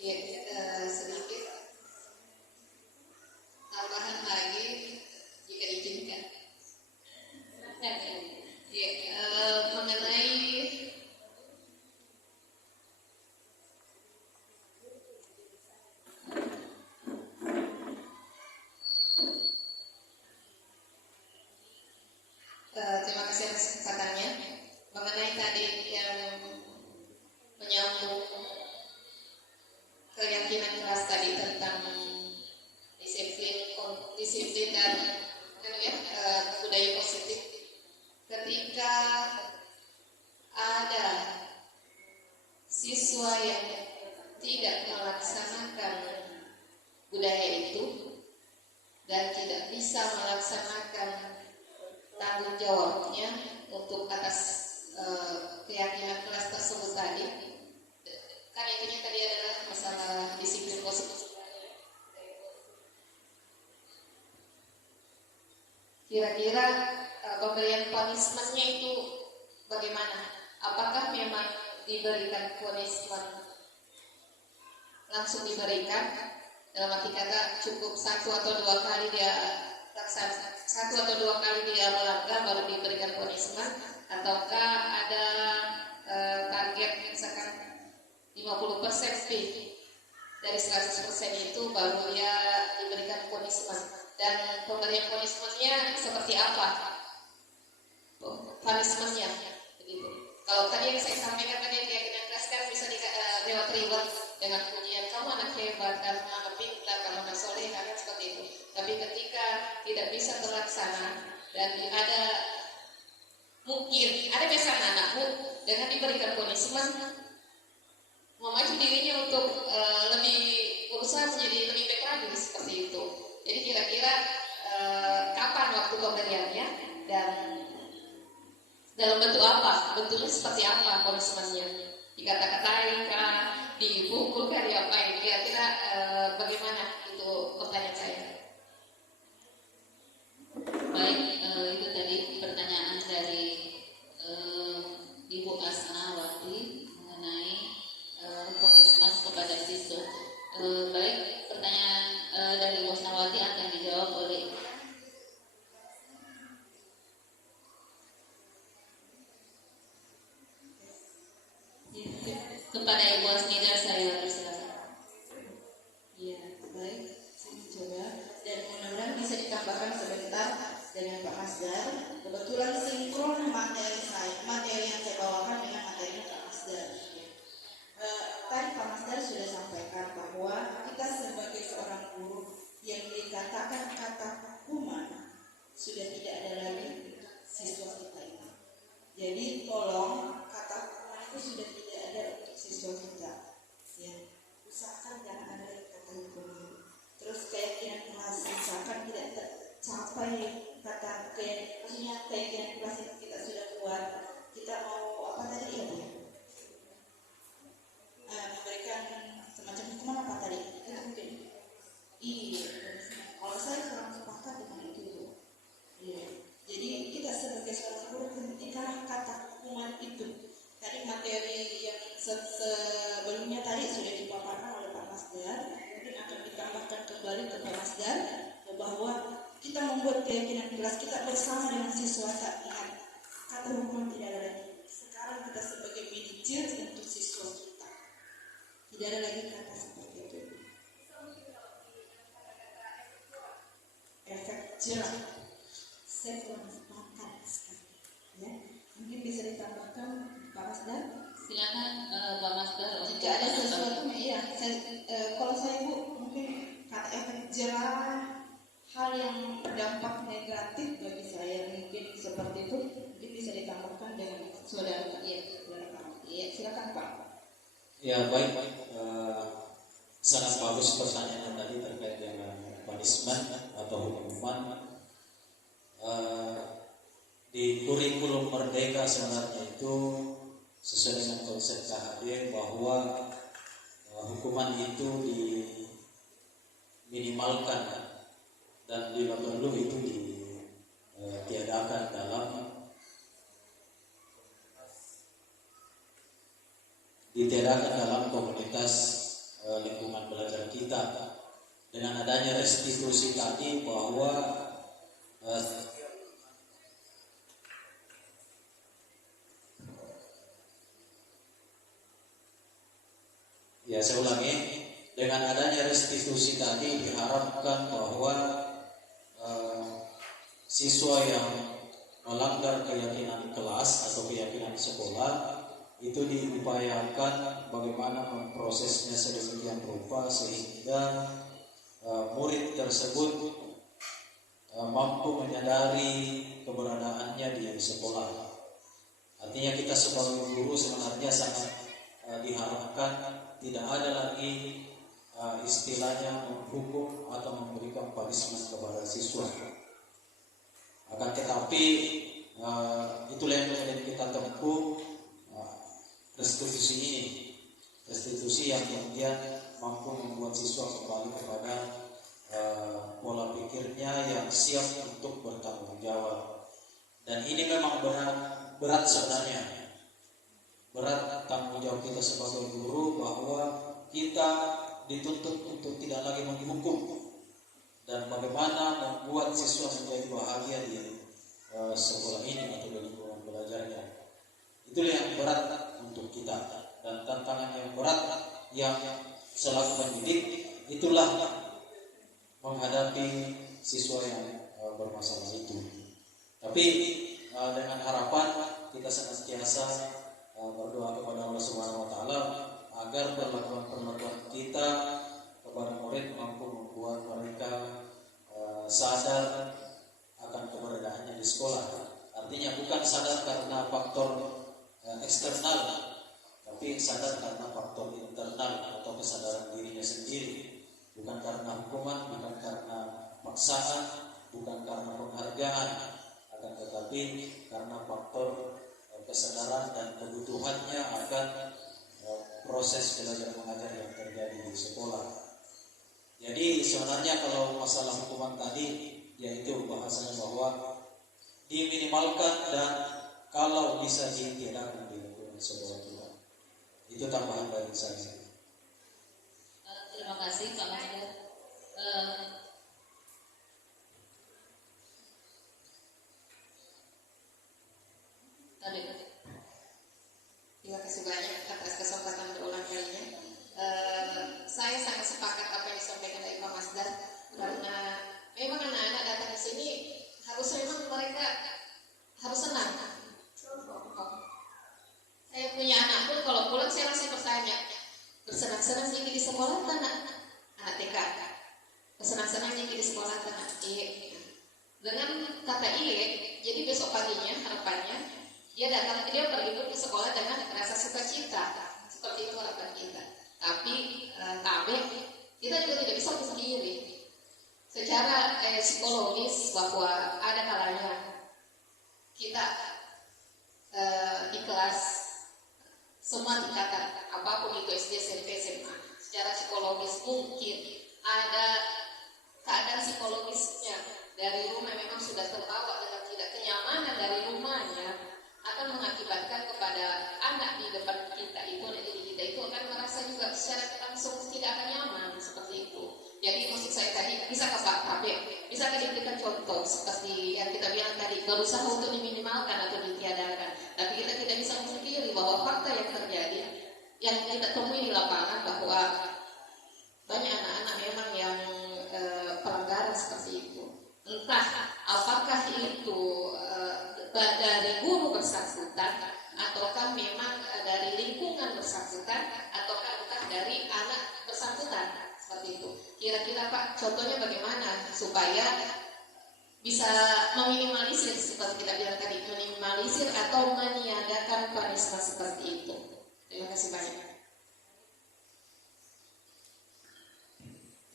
Ya, sedikit tambahan lagi jika diizinkan. Ya, mengenai terima kasih atas kesempatannya. Mengenai tadi yang menyambung keyakinan keras tadi tentang disiplin dan budaya positif. Ketika ada siswa yang tidak melaksanakan budaya itu dan tidak bisa melaksanakan tanggung jawabnya untuk atas keyakinan kelas tersebut tadi, kan intinya tadi adalah masalah disiplin positif. Kira-kira pemberian punishment-nya itu bagaimana? Apakah memang diberikan punishment langsung diberikan, dalam arti kata cukup 1 atau 2 kali dia laksanakan, 1 atau 2 kali dia melanggar baru diberikan punishment, ataukah ada target misalkan 50% fee dari 100% itu baru dia diberikan punishment, dan pemberian punishment-nya seperti apa? Punishment-nya begitu. Kalau tadi yang saya sampaikan tadi keyakinan keras kan bisa reward dengan pujian, kamu anak hebat, kamu anak pintar, kamu anak soleh, kan seperti itu. Tapi ketika tidak bisa terlaksana dan ada mungkin ada biasanya anakmu dengan diberikan punishment memacu dirinya untuk lebih berusaha menjadi lebih baik lagi seperti itu. Jadi kira-kira kapan waktu pemberiannya dan dalam bentuk apa? Bentuknya seperti apa punishment-nya? Dikata-katain kah, dipukul kah, diapain? Kira-kira bagaimana? Itu pertanyaan saya. Baik, itu tadi pertanyaan dari Ibu Asnawati mengenai punishment kepada siswa. Baik, pertanyaan dari Ibu Asnawati akan dijawab oleh kepada Ibu Asnida, saya persilakan. Ya, baik, saya mencoba dan mudah-mudahan bisa ditambahkan sebentar dengan Pak Masdar. Kebetulan sinkron materi yang saya bawakan dengan materi Pak Masdar. Tadi Pak Masdar sudah sampaikan bahwa kita sebagai seorang guru yang dikatakan kata hukuman sudah tidak ada lagi siswa kita ini. Jadi tolong kata hukuman itu sudah tidak ada untuk siswa kita. Ya, usahakan jangan ada kata hukuman. Terus keyakinan kelas misalkan tidak tercapai kata maksudnya keyakinan kelas itu kita sudah kuat, kita mau apa tadi ya Bu? Memberikan semacam hukuman apa tadi? Itu mungkin. Iya. Kalau saya kurang sepakat dengan itu Bu. Iya. Jadi kita sebagai seorang guru hentikanlah kata hukuman itu. Tadi materi yang sebelumnya tadi sudah dipaparkan oleh Pak Masdar, mungkin akan ditambahkan kembali ke Pak Masdar bahwa kita membuat keyakinan kelas kita bersama dengan siswa saat ingat kata hukuman tidak ada lagi. Sekarang kita sebagai manajer untuk siswa kita, tidak ada lagi kata seperti itu. Efek jerah, saya kurang sepakat sekali. Ya, mungkin bisa ditambahkan Pak Masdar. Silakan Pak Masdar. Jika ada sesuatu, iya. Kalau saya Bu, mungkin kata efek jerah, hal yang berdampak negatif bagi saya mungkin seperti itu, mungkin bisa ditambahkan dengan saudara. Iya, silakan Pak. Ya baik, sangat bagus pertanyaan tadi terkait dengan punishment atau hukuman. Di kurikulum Merdeka sebenarnya itu sesuai dengan konsep KHD bahwa hukuman itu diminimalkan dan bila perlu itu ditiadakan dalam komunitas lingkungan belajar kita. Dengan adanya restitusi tadi bahwa saya ulangi, dengan adanya restitusi tadi diharapkan bahwa siswa yang melanggar keyakinan kelas atau keyakinan sekolah itu diupayakan bagaimana memprosesnya sedemikian rupa sehingga murid tersebut mampu menyadari keberadaannya di sekolah. Artinya kita sebagai guru sebenarnya sangat diharapkan tidak ada lagi istilahnya menghukum atau memberikan punishment kepada siswa. Akan tetapi itulah yang kemudian kita tempuh, restitusi ini, restitusi yang kemudian mampu membuat siswa kembali kepada pola pikirnya yang siap untuk bertanggung jawab. Dan ini memang berat sebenarnya, berat tanggung jawab kita sebagai guru bahwa kita dituntut untuk tidak lagi menghukum dan bagaimana membuat siswa menjadi bahagia di sekolah ini atau di lingkungan belajarnya. Itulah yang berat untuk kita, dan tantangan yang berat yang selaku pendidik itulah menghadapi siswa yang bermasalah itu. Tapi dengan harapan kita senantiasa berdoa kepada Allah Subhanahu wa taala agar perlakuan kita kepada murid mampu membuat mereka sadar akan keberadaannya di sekolah. Artinya bukan sadar karena faktor eksternal, tapi sadar karena faktor internal atau kesadaran dirinya sendiri. Bukan karena hukuman, bukan karena paksaan, bukan karena penghargaan, akan tetapi karena faktor kesadaran dan kebutuhannya akan proses belajar mengajar yang terjadi di sekolah. Jadi sebenarnya kalau masalah hukuman tadi, yaitu bahasanya bahwa diminimalkan dan kalau bisa ditiadakan di lingkungan sekolah kita. Itu tambahan dari saya. Terima kasih Pak Masdar. Terima kasih banyak atas kesempatan berulang kalinya. Saya sangat sepakat apa yang disampaikan oleh Pak Masdar, karena memang anak-anak datang ke sini harus memang mereka harus senang. Saya punya anak pun kalau pulang saya langsung bertanya, bersenang-senang nyiki di sekolah anak TK, bersenang-senang nyiki di sekolah anak iya. Dengan kata iya, jadi besok paginya harapannya dia pergi ke sekolah dengan rasa sukacita, seperti itu harapan kita. Tapi kita juga tidak bisa sendiri. Secara psikologis bahwa ada kalanya kita ikhlas semua tingkatan apapun itu SD, SMP, SMA. Secara psikologis mungkin ada keadaan psikologisnya dari rumah memang sudah terbawa dengan tidak kenyamanan dari rumahnya akan mengakibatkan kepada anak di depan kita itu, anak didik kita itu akan merasa juga secara langsung tidak akan nyaman seperti itu. Jadi maksud saya tadi bisa ke Pak Kabir, bisa diberikan contoh seperti yang kita bilang tadi, berusaha untuk diminimalkan atau ditiadakan. Tapi kita tidak bisa memungkiri bahwa fakta yang terjadi, yang kita temui di lapangan bahwa banyak anak-anak memang yang pelanggaran seperti itu. Entah apakah itu dari guru bersangkutan, ataukah memang dari lingkungan bersangkutan, ataukah bukan dari anak bersangkutan. Seperti itu. Kira-kira Pak, contohnya bagaimana supaya bisa meminimalisir seperti kita bilang tadi, meminimalisir atau meniadakan punishment seperti itu. Terima kasih banyak.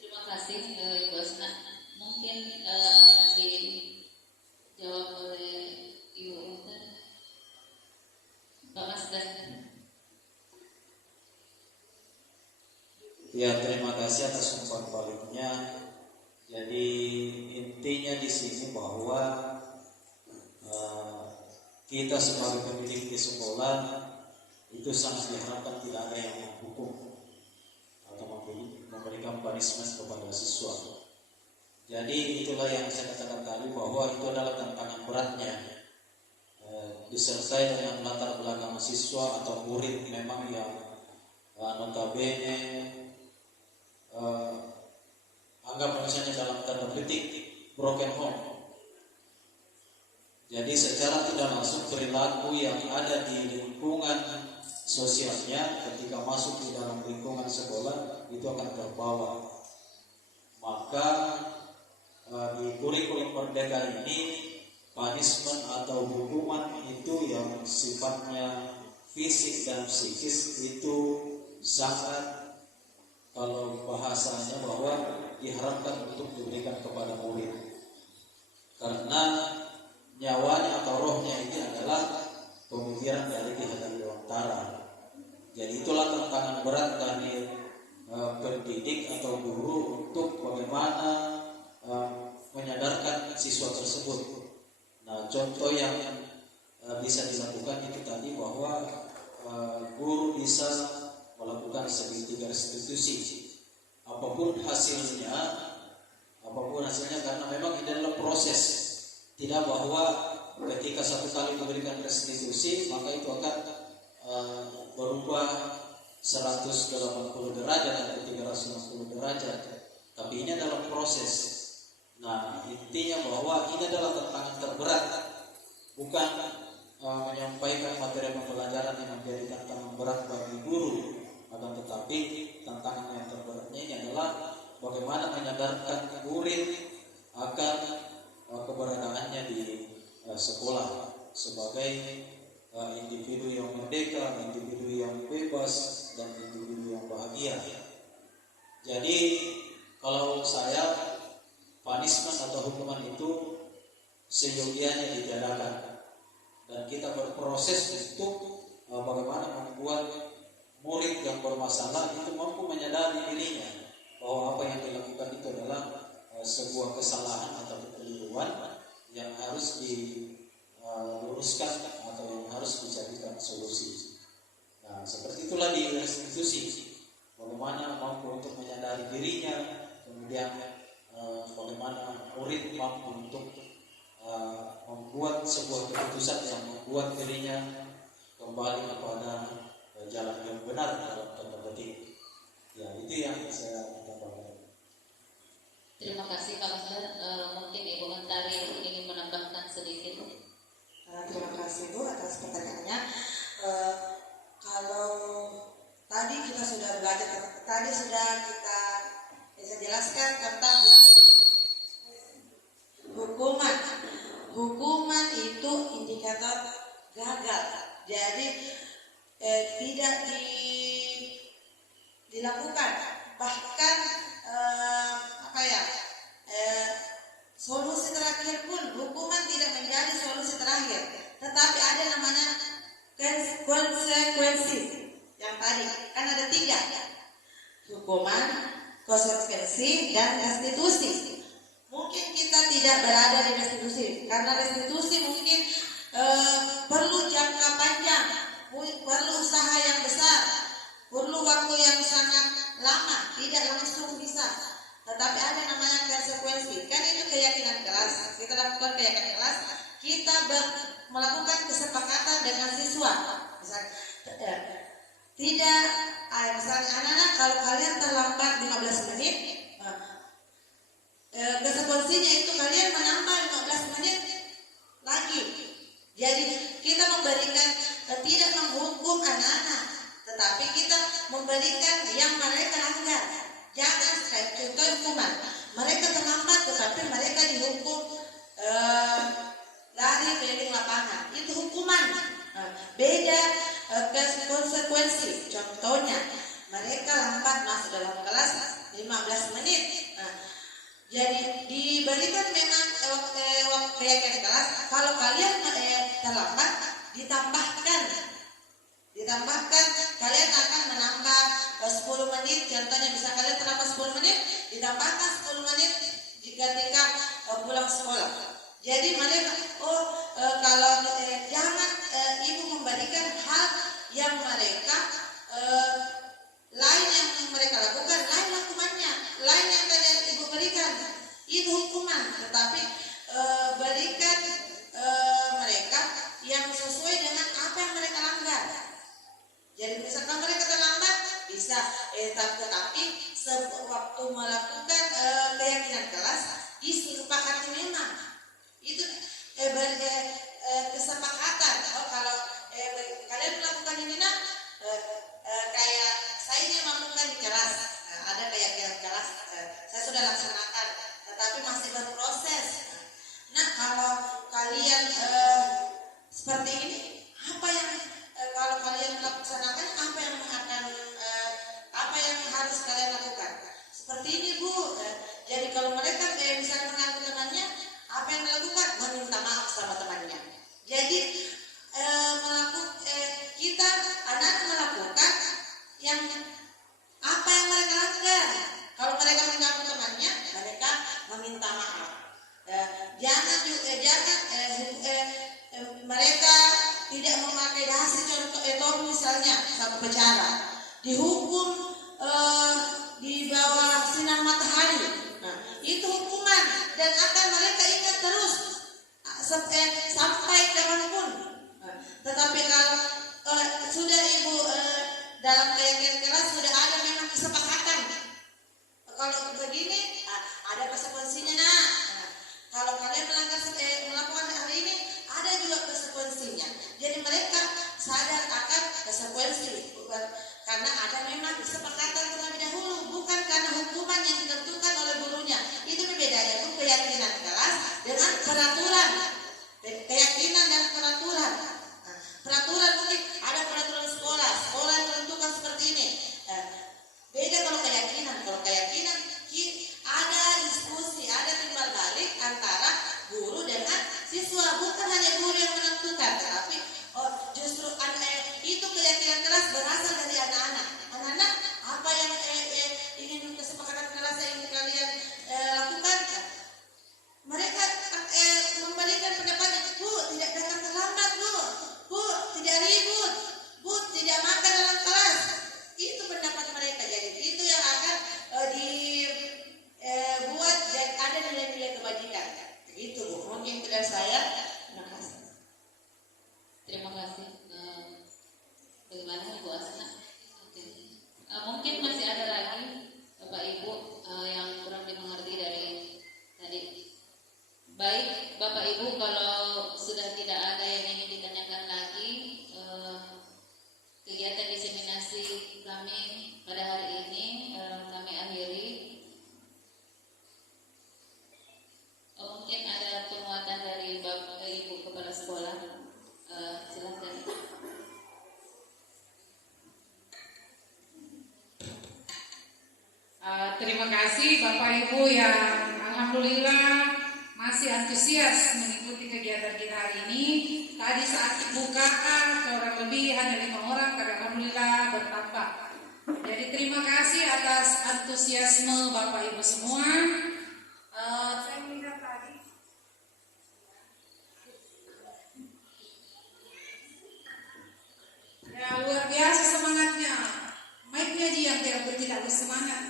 Terima kasih Ibu Asna. Mungkin akan dijawab oleh Ibu Ustaz. Pak Masdan. Ya, terima kasih atas umpan baliknya. Jadi intinya di sini bahwa kita sebagai pendidik di sekolah itu sangat diharapkan tidak ada yang menghukum atau memberikan punishment kepada siswa. Jadi itulah yang saya katakan tadi bahwa itu adalah tantangan beratnya, disertai dengan latar belakang siswa atau murid memang yang notabene anggap misalnya dalam tanda petik broken home. Jadi secara tidak langsung perilaku yang ada di lingkungan sosialnya ketika masuk di dalam lingkungan sekolah itu akan terbawa. Maka di kurikulum Merdeka ini punishment atau hukuman itu yang sifatnya fisik dan psikis itu sangat, kalau bahasanya bahwa diharapkan untuk diberikan kepada murid, karena nyawanya atau rohnya ini adalah pemikiran dari Ki Hajar Dewantara. Jadi itulah tantangan berat dari pendidik atau guru untuk bagaimana menyadarkan siswa tersebut. Nah, contoh yang bisa dilakukan itu tadi bahwa guru bisa melakukan segitiga restitusi. Apapun hasilnya, karena memang ini adalah proses. Tidak bahwa ketika satu kali memberikan restitusi maka itu akan berubah 180 derajat atau 360 derajat. Tapi ini adalah proses. Nah, intinya bahwa ini adalah tantangan terberat, bukan menyampaikan materi pembelajaran yang menjadi tantangan berat bagi guru. Akan tetapi tantangan yang terberatnya ini adalah bagaimana menyadarkan murid akan keberadaannya di sekolah sebagai individu yang merdeka, individu yang bebas, dan individu yang bahagia. Jadi kalau saya, punishment atau hukuman itu seyogianya ditiadakan, dan kita berproses untuk bagaimana membuat murid yang bermasalah itu mampu menyadari dirinya bahwa apa yang dilakukan itu adalah sebuah kesalahan atau kekeliruan yang harus diluruskan atau yang harus dijadikan solusi. Nah, seperti itulah di restitusi, bagaimana mampu untuk menyadari dirinya, kemudian bagaimana murid mampu untuk membuat sebuah keputusan yang membuat dirinya kembali kepada jalan yang benar dalam tanda petik. Ya, itu yang saya tambahkan. Terima kasih Pak Masdan. Mungkin Ibu Mentari ingin menambahkan sedikit. Terima kasih Bu atas pertanyaannya. Kalau tadi kita sudah belajar, tadi sudah kita bisa jelaskan tentang hukuman. Hukuman itu indikator gagal. Jadi tidak dilakukan, bahkan solusi terhadap terakhir pun hukuman tidak menjadi solusi terakhir, tetapi ada namanya konsekuensi. Yang tadi kan ada 3, hukuman, konsekuensi, dan restitusi. Mungkin kita tidak berada di restitusi karena restitusi mungkin perlu jangka panjang, perlu usaha yang besar, perlu waktu yang sangat lama, tidak langsung bisa. Tetapi ada namanya konsekuensi. Kan itu keyakinan kelas. Kita lakukan keyakinan kelas, kita melakukan kesepakatan dengan siswa. Misalnya anak-anak kalau kalian terlambat 15 menit, konsekuensinya itu kalian menambah 15 menit lagi. Jadi kita memberikan, tidak menghukum anak-anak, tetapi kita memberikan yang mereka langgar. Jangan contoh hukuman, mereka terlambat tetapi mereka dihukum lari keliling lapangan, itu hukuman. Beda konsekuensi. Contohnya mereka lambat masuk dalam kelas 15 menit. Jadi diberikan memang waktu keyakinan kelas, kalau kalian terlambat ditambahkan kalian akan menambah 10 menit. Contohnya bisa kalian terlambat 10 menit, ditambahkan 10 menit ketika pulang sekolah. Jadi mereka kalau jangan ibu memberikan hal yang mereka lain yang mereka lakukan, lain hukumannya, lain yang kalian ibu berikan itu hukuman, tetapi berikan mereka yang sesuai dengan apa yang mereka langgar. Jadi misalkan mereka terlambat bisa, tetapi waktu melakukan keyakinan kelas disepakati memang itu kesepakatan. Kalau kalian melakukan ini nak, kayak saya ini melakukan di kelas, ada keyakinan kelas, saya sudah laksanakan, tetapi masih berproses. Nah kalau kalian seperti ini, apa yang kalau kalian melaksanakan, apa yang harus kalian lakukan? Seperti ini Bu. Jadi kalau mereka misalnya mengaku temannya, apa yang dilakukan? Meminta maaf sama temannya. Jadi kita anak melakukan yang apa yang mereka lakukan. Kalau mereka mengaku temannya, mereka meminta maaf. Jangan mereka tidak memakai dasi. Contoh misalnya satu bicara dihukum di bawah sinar matahari. Nah, itu hukuman dan akan mereka ingat terus sampai kapanpun. Tetapi kalau sudah ibu dalam keyakinan kelas sudah ada memang kesepakatan. Kalau begini ada konsekuensinya nak. Kalau kalian melakukan hal ini ada juga konsekuensinya. Jadi mereka sadar akan konsekuensi, karena ada memang kesepakatan terlebih dahulu, bukan karena hukuman yang ditentukan oleh gurunya. Itu bedanya itu keyakinan kelas dengan peraturan. Keyakinan dan peraturan. Peraturan mungkin ada peraturan sekolah tentukan seperti ini. Beda kalau keyakinan. Kalau keyakinan ada diskusi, ada timbal balik antara guru dengan siswa, bukan hanya guru yang menentukan, tetapi justru itu keyakinan kelas berasal dari anak-anak. Anak-anak apa yang ingin kesepakatan kelas yang kalian lakukan? Mereka memberikan pendapatnya, Bu tidak datang terlambat, Bu tidak ribut, Bu tidak makan dalam kelas. Itu pendapat mereka. Jadi itu yang akan dibuat dan ada nilai-nilai kebajikan. Begitu Bu, mungkin dari saya. Terima kasih. Terima kasih. Bagaimana Ibu Asna? Mungkin masih ada lagi Bapak Ibu yang kurang dimengerti dari tadi. Baik Bapak Ibu, kalau sudah tidak ada yang ingin ditanyakan lagi, kegiatan diseminasi kami pada hari ini kami akhiri. Mungkin ada penguatan dari Bapak Ibu Kepala Sekolah. Silakan. Terima kasih Bapak Ibu yang alhamdulillah masih antusias antusias mengikuti kegiatan kita hari ini. Tadi saat dibukakan kurang lebih hanya 5 orang, tapi alhamdulillah bertambah. Jadi terima kasih atas antusiasme Bapak Ibu semua. Saya melihat tadi ya luar biasa semangatnya. Mic-nya aja yang tidak bersemangat.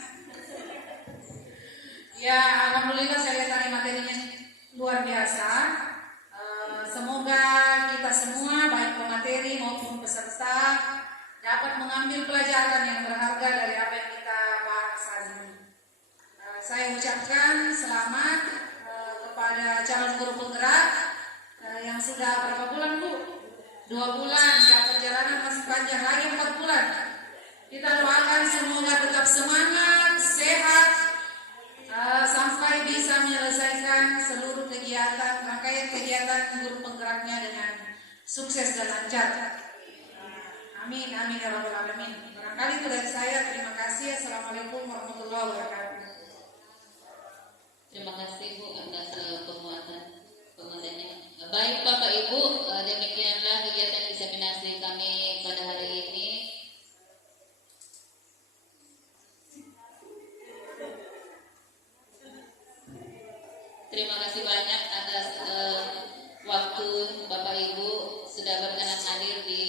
Ya alhamdulillah saya lihat tadi materinya luar biasa. Semoga kita semua baik pemateri maupun peserta dapat mengambil pelajaran yang berharga dari apa yang kita bahas hari ini. Saya ucapkan selamat kepada calon guru penggerak yang sudah berapa bulan Bu? 2 bulan, ya perjalanan masih panjang lagi 4 bulan. Kita doakan semoga tetap semangat, sehat, sampai bisa menyelesaikan seluruh kegiatan, rangkaian kegiatan guru penggeraknya dengan sukses dan lancar. Amin, amin ya rabbal alamin. Barangkali itu dari saya. Terima kasih. Assalamualaikum warahmatullahi wabarakatuh. Terima kasih Bu atas penguatannya. Baik Bapak Ibu, demikianlah kegiatan diseminasi kami pada hari ini. Terima kasih banyak atas waktu Bapak Ibu sudah berkenan hadir di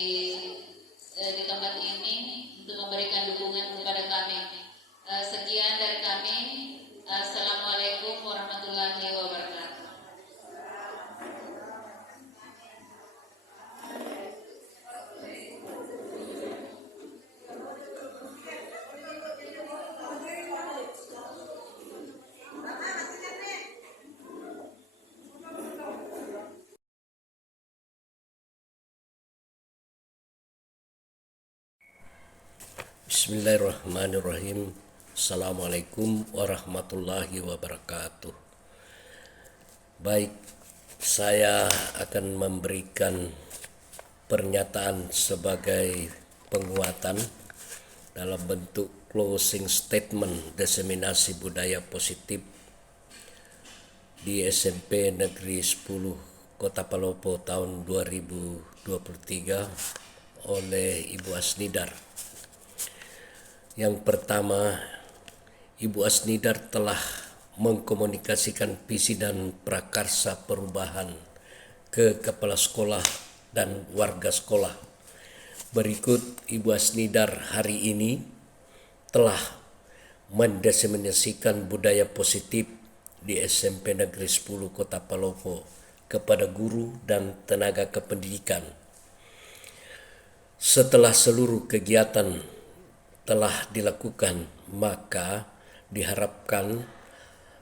tempat ini untuk memberikan dukungan kepada kami. Sekian dari kami. Assalamualaikum warahmatullahi wabarakatuh. Bismillahirrahmanirrahim. Assalamualaikum warahmatullahi wabarakatuh. Baik, saya akan memberikan pernyataan sebagai penguatan dalam bentuk closing statement diseminasi budaya positif di SMP Negeri 10 Kota Palopo tahun 2023 oleh Ibu Asnidar. Yang pertama, Ibu Asnidar telah mengkomunikasikan visi dan prakarsa perubahan ke kepala sekolah dan warga sekolah. Berikut Ibu Asnidar hari ini telah mendiseminasikan budaya positif di SMP Negeri 10 Kota Palopo kepada guru dan tenaga kependidikan. Setelah seluruh kegiatan telah dilakukan, maka diharapkan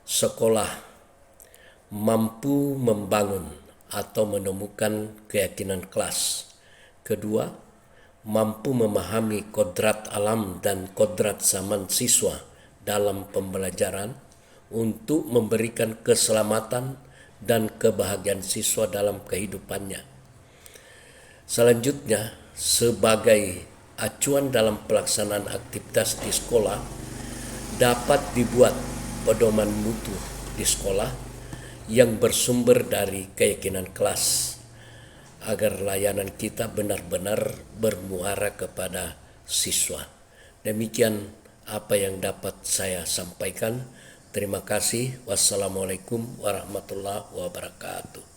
sekolah mampu membangun atau menemukan keyakinan kelas. Kedua, mampu memahami kodrat alam dan kodrat zaman siswa dalam pembelajaran untuk memberikan keselamatan dan kebahagiaan siswa dalam kehidupannya. Selanjutnya, sebagai acuan dalam pelaksanaan aktivitas di sekolah, dapat dibuat pedoman mutu di sekolah yang bersumber dari keyakinan kelas agar layanan kita benar-benar bermuara kepada siswa. Demikian apa yang dapat saya sampaikan. Terima kasih. Wassalamualaikum warahmatullahi wabarakatuh.